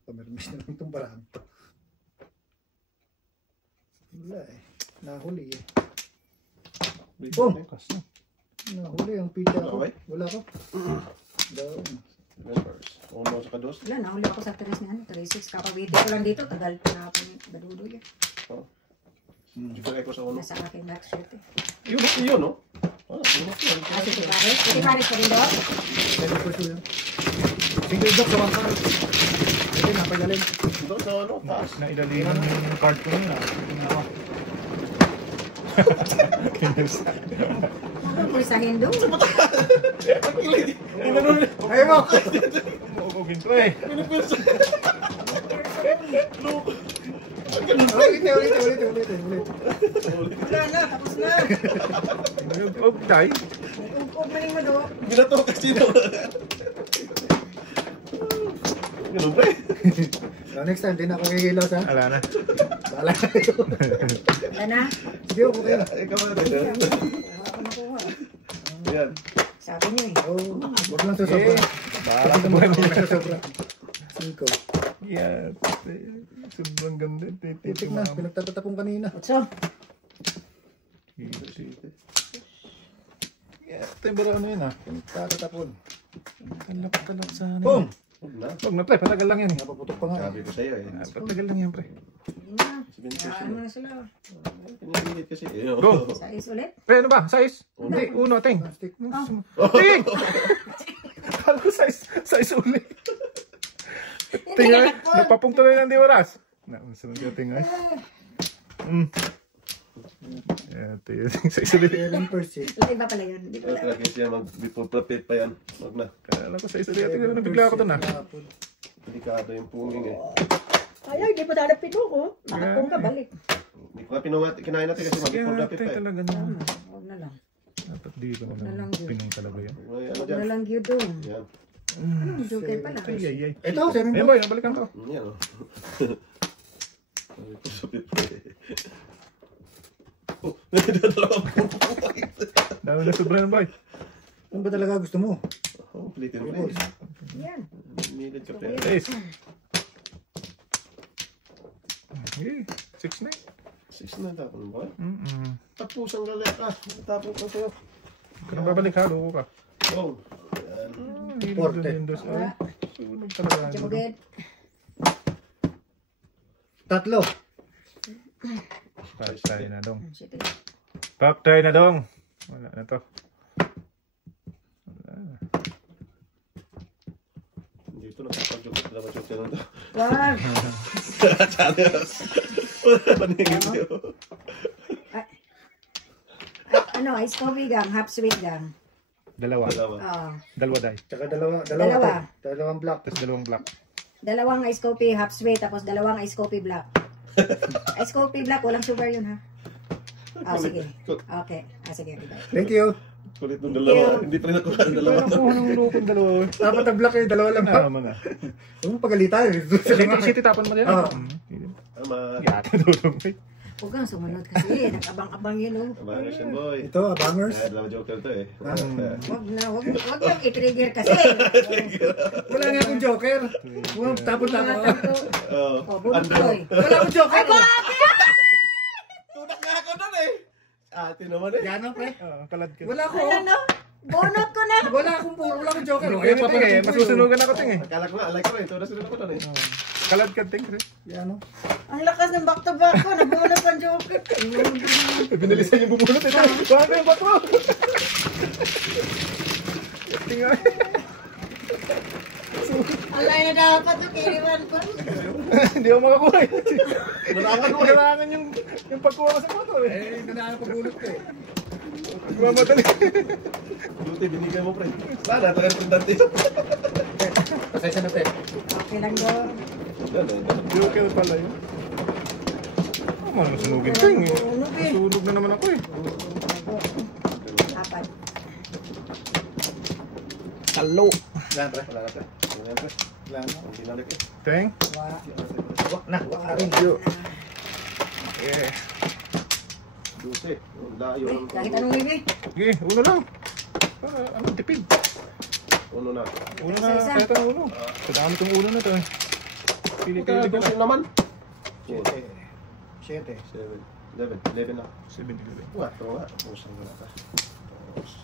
Pamirmis na lang itong paraan. Wala eh. Nahuli eh. Boom! Kas na. Nahuli ang pizza ko. Okay. Wala ko. Down. Members. Uno sa kados. Wala, nahuli ako sa 3 na ano, 3-6. Kapabiti ko lang dito, tagal tinapon yung badudo yan. Jigay ko sa ulo. Nasa aking back shirt eh. Yun, no? Ah, uno. Ah, si Tibares? Si Tibares pa rin doon? Seven balls yun. Single joke naman ka. Ito, napagaling. Doon sa ano, taas. Nailaliman yung card ko na. Ano po sa Hindu? Ayaw mo! Uugugin ko eh. Ulit. Wala na, tapos na. Nag-ugtay. Ugog na rin mo doon. Binato kasi daw. Ganun pre. Next time, di na ako kikilos ha. Ala na. Bahala na kayo. Wala na. Sige, okay na. Ikaw na rin. Wala ako nakuha. Yan. Sabi niyo eh. Oh, wag lang sa sobra. Bahala ka buhay mo. Wag lang sa sobra. 5. Yeah. Sobrang ganda. Titik na, pinagtatatapong kanina. So, Yeah. Ito yung bara ano yun ah. Pinagtatatapon. Kalap sa ano. Boom! Huwag na. Huwag na pre, patagal lang yan eh. Napaputok pa nga. Sabi ko sa'yo eh. Patagal lang yan pre. yun na. Hayaan mo na sila. Pinipilit kasi. Go. Sais ulit. Pre, ano ba? Size? Hindi, uno, ting. Plastic. Ting! Kala ko size uli. Ting ay, napapungto na lang di oras. Sunod ka ting ay. Yeah, ting, size uli. 11%. Iba pala yun. Di pala. Talaga siya mag-before prepare pa yan. Huwag na. Kala ko size uli. Tingnan, nabigla ako dun ah. Delikado yung punging eh. Ay, di pa dada pinuko. Makakong ka, balik. Hindi ko nga pinungat. Kinain natin kasi mag-before Kaya prepare tay pa eh. talaga na. Huwag na lang. Dapat di ko na na lang lang yun. Pinoy talaga yan. May ano Huwag dyan. na lang yun doon. Yan. Anong joker pala? Ay. Ito, 7 Ayun boy, nabalikan ko. Yan o. Sabi ko sa prepare. Oh, dalawang punging. Dami na sobra na boy. Ano ba talaga gusto mo? Oh, pilitin mo rin. Yan. Minilid ka pa. Ace. Okay, 6 na eh. 6 na tapon ba? Mm-mm. Tapos ang galit ah. Tapos ko sa'yo. Kung babalik ha, loko ka. Oh. Yan. Porte. Wala. Sunog talaga. Jumugid. 3. Paktay na dong. Sige. Paktay na dong. Wala na to. Wala na. Dito nakapag-joke. Dapat joke na to. Wag. Channels. Wala pa ningin niyo. Ano, ice coffee gang, half sweet gang. Dalawa. Dalawa. Dalawa day. Tsaka Dalawa. dalawang black. Tapos dalawang black. Dalawang ice coffee, half sweet, tapos dalawang ice coffee black. Ice coffee black, walang sugar yun ha. Sige. Okay. Sige, diba? Thank you. Kulit ng dalawa. Hindi pa rin nakuha ng dalawa. Wala ko ng lukong dalawa. Dapat ang black eh, dalawa lang ha. Tama na. Huwag mo pagalitan eh. City tapan mo din. Oo. Tama. Yata dudong. Huwag kang sumunod kasi. Nakabang-abang yun, oh. Abangers yan, boy. Ito, abangers. Kaya dalawa joker to eh. Huwag nang i-trigger kasi. Wala nga akong joker. Tapos Mga ako. tanto. Oo. Oh, bunot ko eh. Wala akong joker. Ay, grabe! Tunak nga ako doon eh. Ate naman eh. Yan pre. Kalad ka. Wala ako. Ano, no? Bunot ko na. Wala akong joker. Kaya pa ting eh. Masusunugan ako ting eh. Akala ko nga, alay ko rin. Tunas rin ako doon eh. Kalad ka ting. Yan o. Ang lakas ng back-to-back ko. Nabunot ang joker. Binalisan yung bubunot ito. Bakit yung bato? Tingnan. Alay na dapat ito. Kiriwan ko. Hindi ako makakuha eh. Kailangan yung pagkuha ko sa bato eh. Eh, ganaan ko bulot ko eh. Mamadali. Buti, binigay mo pre. Sana, talagang prendante yun. Pasensya na pre. Okay lang do. Joker pala yun. Masunugin ting eh. Sunog eh. Sunog na naman ako eh. Apat. Talo. Yan pre. Wala na pre. Wala na pre. Wala na. Ang dinalik eh. Teng. Wak na. Wak na rin. Yeah. Duse. Layo. Kahit anong libi. Sige, uno lang. Ano, tipid. Uno na. Uno na, Isa-isa. kahit ang uno. Kadami itong uno na to eh. Pili-pili ko Duse lang. naman. 7. 7. 11 na. 7-11. Wah, ito nga. Pusang wala ka.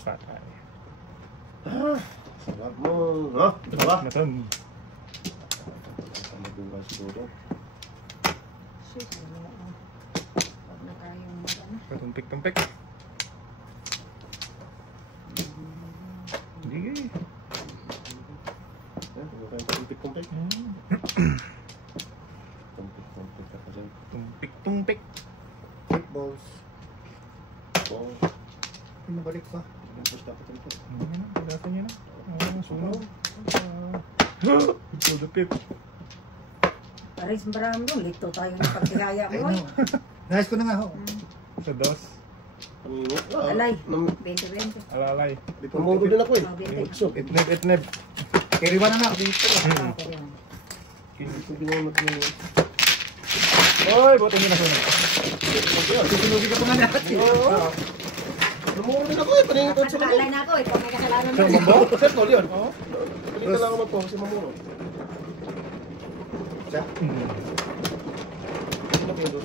Patay. Sarap mo. Ha? Diba? Matan. Ang magugas siguro. Shit, ano na ako. Huwag na tayong ano. Matumpik-tumpik. Sige. Huwag kayong kumpik-kumpik. Kumpik-kumpik ka pa dyan. Tumpik-tumpik. Quick balls. Oo. Pinabalik pa. Push dapat ito. Pagkatan niya na. Sunog. Ito the pip. Paris marami doon. Lito tayo ng pagkihaya mo. Ayun o. Nais ko na nga ho. Sa dos. Alay. 20-20. Alalay. Namuro din ako eh. Oh, 20. Bukso. Itneb, itneb. Carry 1 na na. Dito. Ako yun. Ito ginamit mo yun. Oy, boto niyo na sunog. Susunugin ka pa nga natin. Oo. Namuro din ako eh. Paningin ko sa Alay kanila. na ako. Ikaw may kasalanan mo. Sir, mambo? Sir, tol yun. Palitan lang ako magpo kasi mamuro. Siya. Sino kayo doon?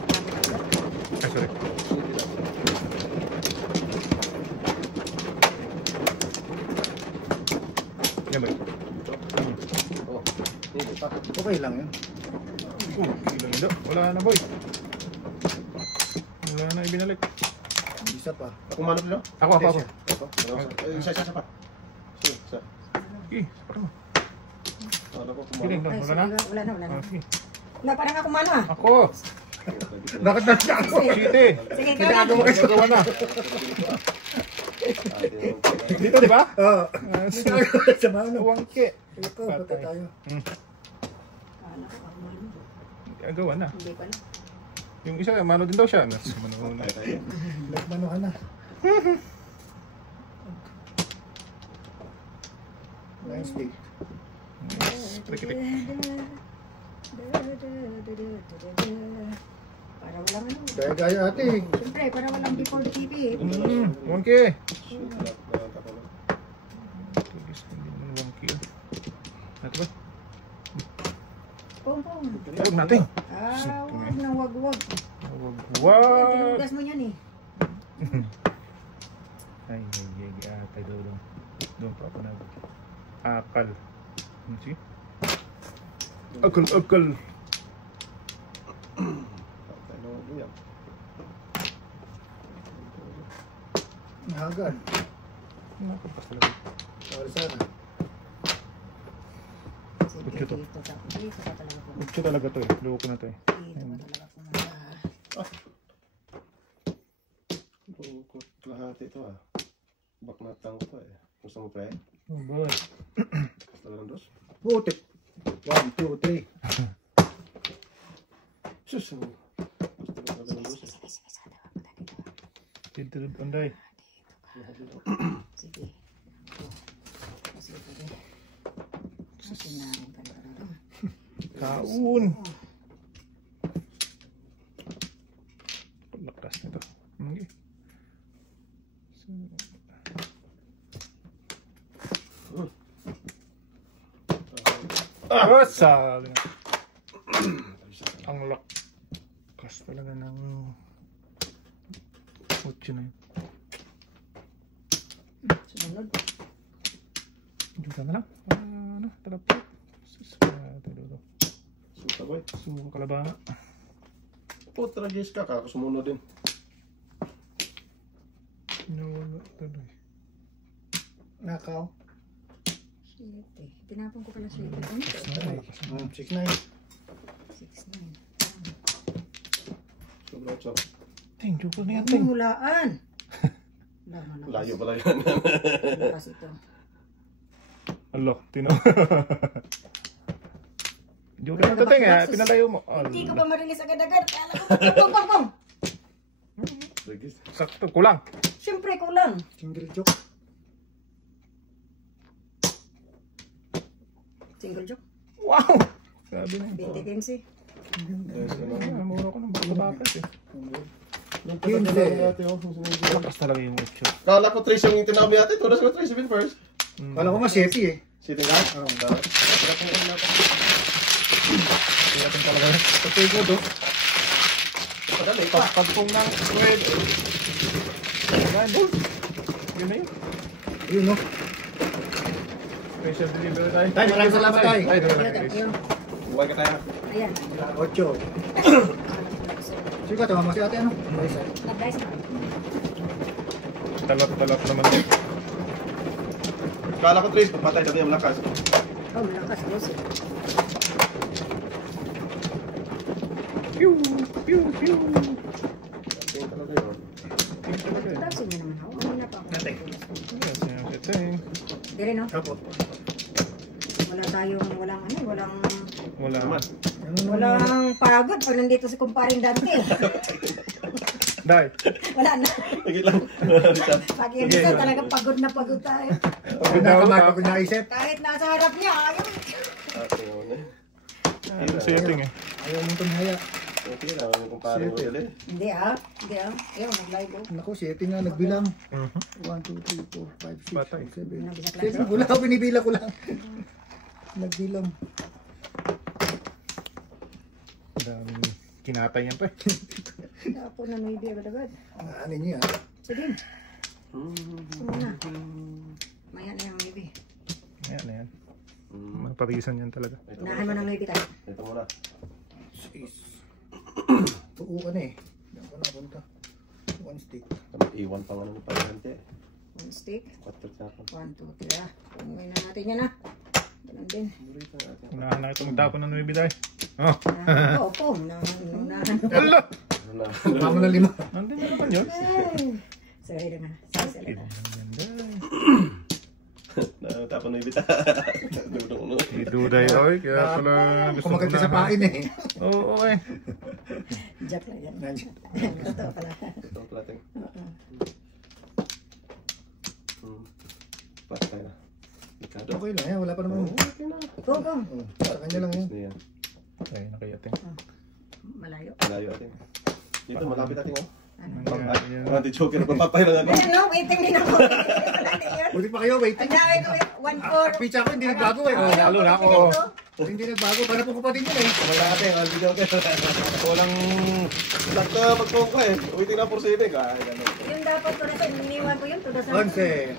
Ay, sorry. Yan ba? Oh, hindi pa. Okay lang yun. Ilan nila? Wala na boy. Wala na ibinalik. Isa pa. Ako manok nila? Ako. Ito. Isa pa. Isa. Eh, parang. Ano ko Ay, Sige, kumanok? wala na? Wala na. Ah, sige. Wala parang ako mano ah. Ako! Bakit na siya ako? City! Sige, ikaw na. Magawa na. Dito, di ba? Oo. Sa mano. Wangke. Ito, patay tayo. Kala ko ako mano. Gawa na. Hindi pala. Yung isa, mano din daw siya. Mano na. Nagmano ka na. Nice day. Trikitik. Para walang ano. Gaya-gaya ate. Siyempre, para walang before the TV. Wangke. Wangke. Nato ba? Pong. Huwag natin. Wag na wag. Wag. Tinugas mo yan eh. Ay, atay daw doon. Doon pa ako na. Akal. See? Akal. Nahagan. Nakapas talaga. Sorry sana. Sige, Dito to. dito ka talaga po. Utso talaga to eh. Loko na to eh. Dito ka talaga pumunta. Lahati ito ah. Baknatang ko eh. Gusto mo pre? Oh boy. Gusto lang dos? Putik. 1, 2, 3. Sus! Gusto lang ng dos eh. Tintilid panday. Sige. Sige. Kaun. Lakas nito. Okay. Sabi nga. Ang lakas talaga ng otso na yun. Sunod. Diyan na lang. Ano? Talapit. Suka boy. Sumo kalabana. Putra guys ka, kakasumunod din. Nawala tuloy. Nakaw. Shit eh. Tinapon ko pala siya. 6-9. 6-9. Sobrang chop. Ting, joke na yan, Ang ting. hulaan. Layo pala yan. Lakas ito. Alo, tino. Joke na ito, ting, ha? Pinalayo mo. Hindi ko pa marilis agad-agad. Kala ko, bang. Sige. Sakto, kulang. Siyempre, kulang. Single joke. Single joke. Wow! Sabi na yun. 20-15. Mura ko ng bata-batas eh. Yung pagkakala natin, oh. Lakas talaga yung otso. Kala ko 3 yung tinawag natin. Tunas ko 3 first. Kala ko nga 7 eh. Sitting ka? Oo. Tinatin talaga yun. Patay ko do. Padali. Pagpong ng squid. Ayan, boss. Yun na yun. Yun no. Special delivery tayo. Tay, maraming salamat, tay. Ay, Ayun. Buhay ka tayo. Ayan. 8. Sige ka, tama si ate ano? Nag-dice na. Talap naman. Kala ko 3, patay ka tayo malakas. Oh, malakas. Boss. Pew! Pew! Pew! Tingin talaga yun. Tingin talaga yun. Tapos yun naman ako. Ano na pa? Natay. Yes, yung setting. Dire no? Apo. Wala tayong, walang Wala. Naman. walang pagod pag nandito si kumparing Dante. Dai. Wala na. Sige lang. Richard. Pag yun dito talaga pagod na pagod tayo. Pagod na kamag, pagod na isip. Kahit nasa harap niya, ayaw. Ate mo na. Yung setting eh. Ayaw mong tumihaya. Okay na, kung parang mo dali. Hindi ah. Ayaw, mag-live oh. Naku, 7 nga nagbilang. Mhm. 1, 2, 3, 4, 5, 6, Patay. 7. Nabisa Sige, klase. wala ako, binibila ko lang. Nagbilang. Daming kinatay yan pa eh. Ako na may biya agad-agad. Ano niya? Sige. Ano na. Maya na yung maybe. Ayan na yan. Maparisan yan talaga. Unahan mo ng maybe tayo. Ito muna. 6. Tuo ka na eh. Diyan ka na punta. 1 stick. Iwan pa nga ng pagkante. One stick. 4 sa ako. 1, 2, 3 ah. Pumuhin na natin yan ah. Ganun din. Unahan na itong tapon ng nuebi dahil. Oh. Opo. Unahan. Ala! Mama na 5. Nandun na naman yun. Sorry naman. Sorry. Natapon na yung bita. Dudong. Iduday oy. Kaya pala gusto Kumagat ka sa pain eh. Oo, okay. Joke lang yan. Nandiyan. Totoo pala. Itong plating. Patay na. Mikado. Okay lang yan, wala pa naman. Go, go. Sa kanya lang yan. Yan. Okay, nakayating. Malayo. Malayo atin. Dito, malapit atin oh. Ayan. Anti-joker, papapay lang ako. Ayun no, waiting din ako. Buti pa kayo, wait. Ang dami ko, 1-4. Pizza ko hindi nagbago eh. Oh, lalo na ako. Hindi nagbago, para po kapatid yun eh. Wala atin, anti-joker. Walang... Sakto magpong ka eh. Waiting na for saving. Yung dapat ko na sa iniwan ko yun, tuda sa... 11.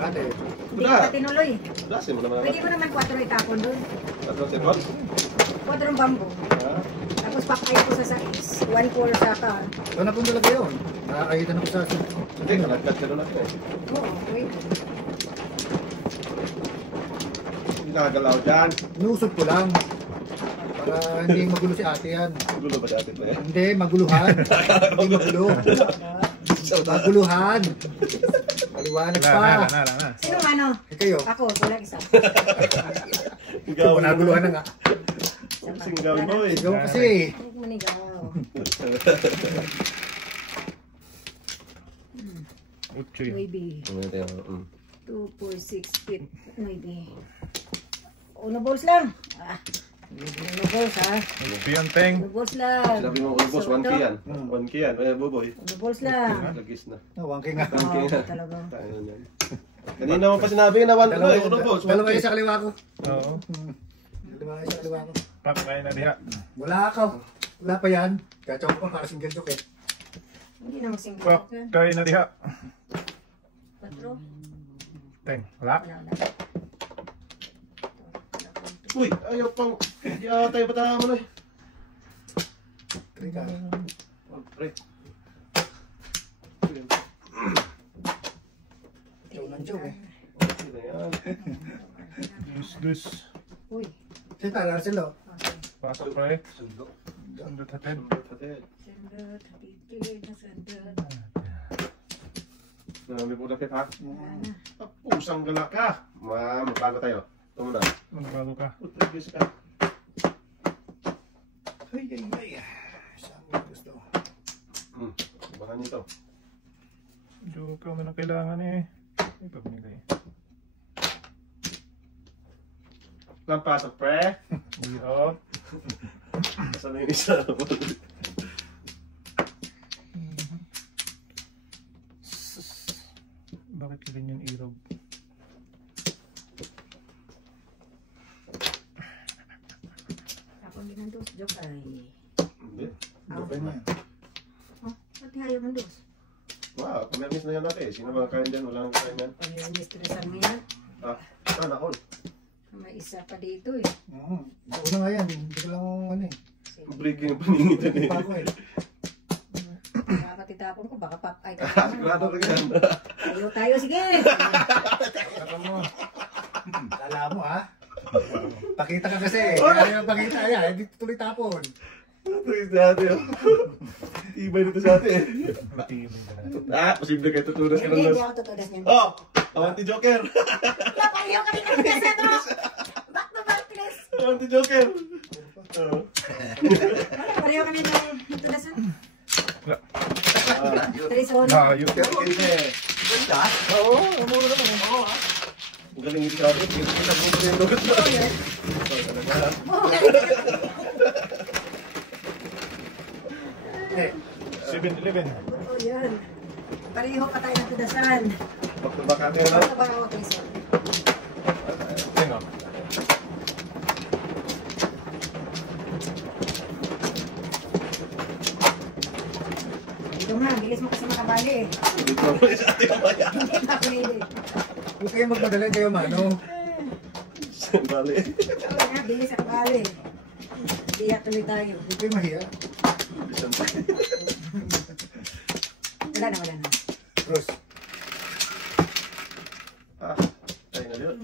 Ate. Hindi ko na tinuloy. Lasin mo naman. Pwede ko naman 4 itapon doon. Tatlong seconds. 4 ang bamboo. Tapos pakay ko sa 6. 1-4 sa ka. Wala po talaga yun. Nakakahita na ko sa asin. Hindi, nalagkat ka doon natin eh. Oo, wait. Hindi nakagalaw dyan. Inusog ko lang. Para hindi magulo si ate yan. Gulo ba dati pa eh? Hindi, maguluhan. Hindi magulo. Maguluhan. Maliwanag Wala pa. na. Sino ano? Eh kayo, Ako, wala isa. Ikaw, naguluhan na nga. Singgaw mo eh. Ikaw kasi. Huwag manigaw. Utso yun. Maybe. 2, 4, 6, 8. Maybe. Uno balls lang. Ah, Ano balls ha? Piyon, Teng. Ano balls lang. Sinabi mo, boss, 1K yan. 1K yan. Boboy. Ano balls lang. Lagis na. Nawangking nga. Okay Oo, nga. talaga. Tayo yan. Kanina mo pa sinabi na 1K. Boss, Dalawa 1K. yung sa kaliwa ko. Oo. Dalawa yung sa kaliwa ko. Pakay na diha. Wala ako. Wala pa yan. Kaya tsaka pa para single joke eh. Hindi na magsingit ka. Pakay na diha. 4. Teng, wala. Wala. Uy, ayaw pang. Tayo bata mo na eh. Three ka. Oh, pre. Joke ng joke eh. Okay na yan. Dus. Uy. Sige, talar sila. Pasok pre. Sundot hatid. Patid. Sandot, pipilid na sandot. Marami po lakit ha. Pusang gala ka. Magbago tayo. Ito muna. Magbago ka. Putrigis ka. Ay, ay, ay. Saan mo gusto? Bahan nito. Joke ka man ang kailangan eh. Ay, pabinigay. Lampasok pre. Hirap. Kasama yung isa. Bakit ganyan irog? Ako din ang dos. Joke ay. Hindi. Joke na yan. Oh, pati ayaw ang dos. Wow, kumermis na yan natin. Sino ba kain dyan? Wala nang kain yan. Pag-i-stresan mo yan. Nakol. May isa pa dito eh. Una nga yan. Hindi ko lang ano eh. Breaking ang paningin dyan eh. Pa ako eh. Nakakatitapon ko. Baka ay ka Sigurado rin yan. tayo. Sige. Lala mo ha. Pakita ka kasi. Kaya yung pakita yan. Hindi tuloy tapon. Ito yung sa atin. Ibay dito sa atin. Posible kayo tutunas ka ng Hindi las. ako tutudas niyan. Oh! Awanti Joker! Napahiyaw ka rin ang pesa to. Back to back, please. Awanti Joker! Wala, pareho kami ng tutudasan. 3 solo. Layo. Ganda? Oo, mura naman. Oo. Ang galing ito sa atin. Nabuto yung lugat mo. Eh, 7-11. Oo, yan. Pareho pa tayo ng tudasan. Back-to-back natin na. Ito ba ako 3 solo? Teng oh. Dito nga, bilis mo kasi makabali eh. Dito naman sa atin mamaya. Hindi pa pinili. huwag kayong magmadali kayo mano. Bali. Oo nga, bilis ako bali. Hindi tuloy tayo. Huwag kayong mahiya. Wala na. Rose. Tayo na yun.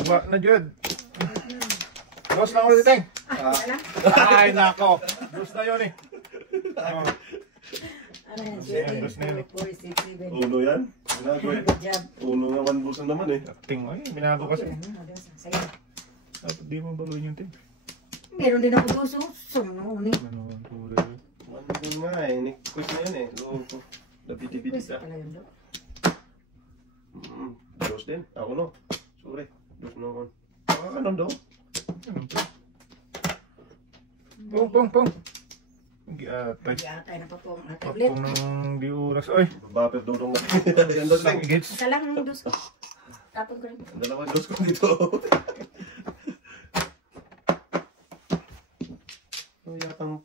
Baba na Jud. Dos lang ulit Teng. Wala na. Ay nako. Dos na yun eh. Oh. Ano yan? Yan, dos na yun eh. 4, 6, 7. Uno yan. Binago eh. Good job. Uno nga 1 bulls na naman eh. Ting ay, binago kasi. Sa'yo. Dapat di mo baluin yung Teng. Meron din ako doon. Sumunod eh. Ano, pura. 1 din nga eh. Quick na yun eh. Loob ko. Napiti-piti Pwes ka. pala yun doon. Dos din. Ako no. Sorry. Dos na ako. Ano daw? Pong. Giatay. Iatay na pa po ang tablet. Pong nang di oras. Ay, Bapet dudong na. Yan dos lang. gits. Isa lang ang dos ko. Tapon ko rin. Dalawang dos ko dito. So yatang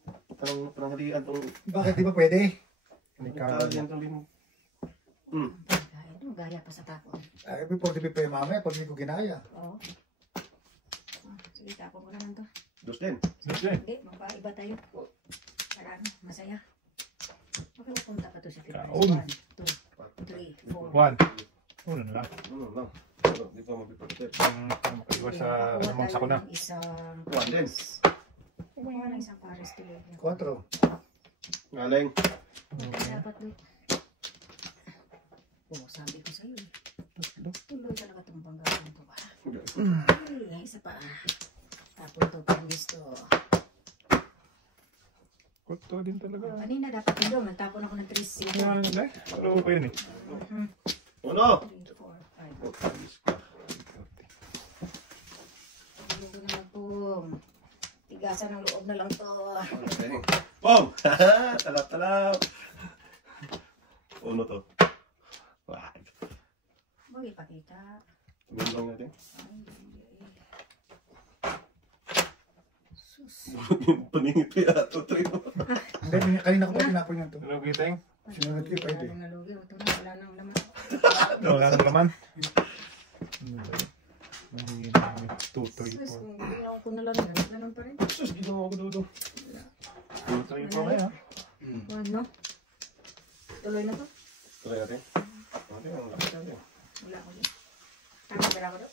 panghalian tong Bakit di ba pwede? kalian tong lim. Ito, gaya pa sa tapon. Ay, before di pa yung mamaya pag hindi ko ginaya. Oo. Sige, tapon ko naman to. Dos din. Dos eh. Hindi, magpaiba tayo. Para ano, masaya. Okay, punta pa to sa Philippines. Kaon. 1, 2, 3, 4. One. Una na lang. Ano lang. Pero di pa mapiprotect. Ang makaiwas sa namang ko na. Isang... One din. Kumuha na isang pares tuloy. 4. Galing. Dapat doon. Oo, sabi ko sa'yo eh. Tuloy talaga itong banggaan ko ba? Ay, isa pa. Tapon to, pang gusto. Kuto din talaga. Kanina dapat yun doon. Nagtapon ako ng 3, 6, Ano nga lang eh? Ano pa yun eh? Uno. 3, 4, 5. Hindi ko naman pong. Tigasan ng loob na lang to. Boom! Talap-talap! Uno to. Wah. Huwag ipakita. Tumulong lang natin. Sus. Yung paningit ko yato, Trey. Hindi, kanina ko pa tinapon yan to. Ano giting? Sinunod ko pwede. Nalugi. Ito na, wala nang laman. Wala nang laman. Tutoy Sus, po. kung ginawa ko na lang yan, ganun pa rin. Sus, ginawa ko dodo. Tutoy po kaya. Ano? Tuloy na to? Tuloy natin. Okay, ang lakas natin. Wala ko din. Tama, dala ko doon.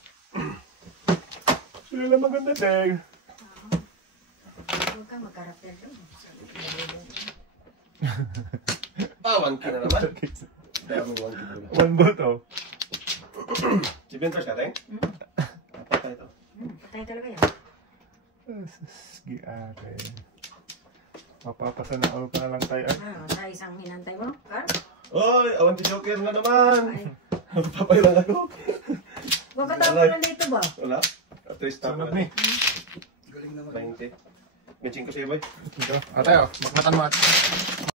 Sila lang maganda dahil. Huwag ka mag-karakter doon. Ah, 1K na naman. Kaya mo 1K ko na. One bolt oh. Si Benters ka, Teng? Patay ito. Patay talaga yan. Sige ate. Mapapasana all pa na lang tayo. Sa isang minantay mo, Carl? Oy, awan si Joker na naman. Ay, Papay lang ako. huwag ka tawag na dito ba? Wala. At least tama Sunod ni. na. 20. Benching ko siya, boy. Ate oh, bakmatan mo at.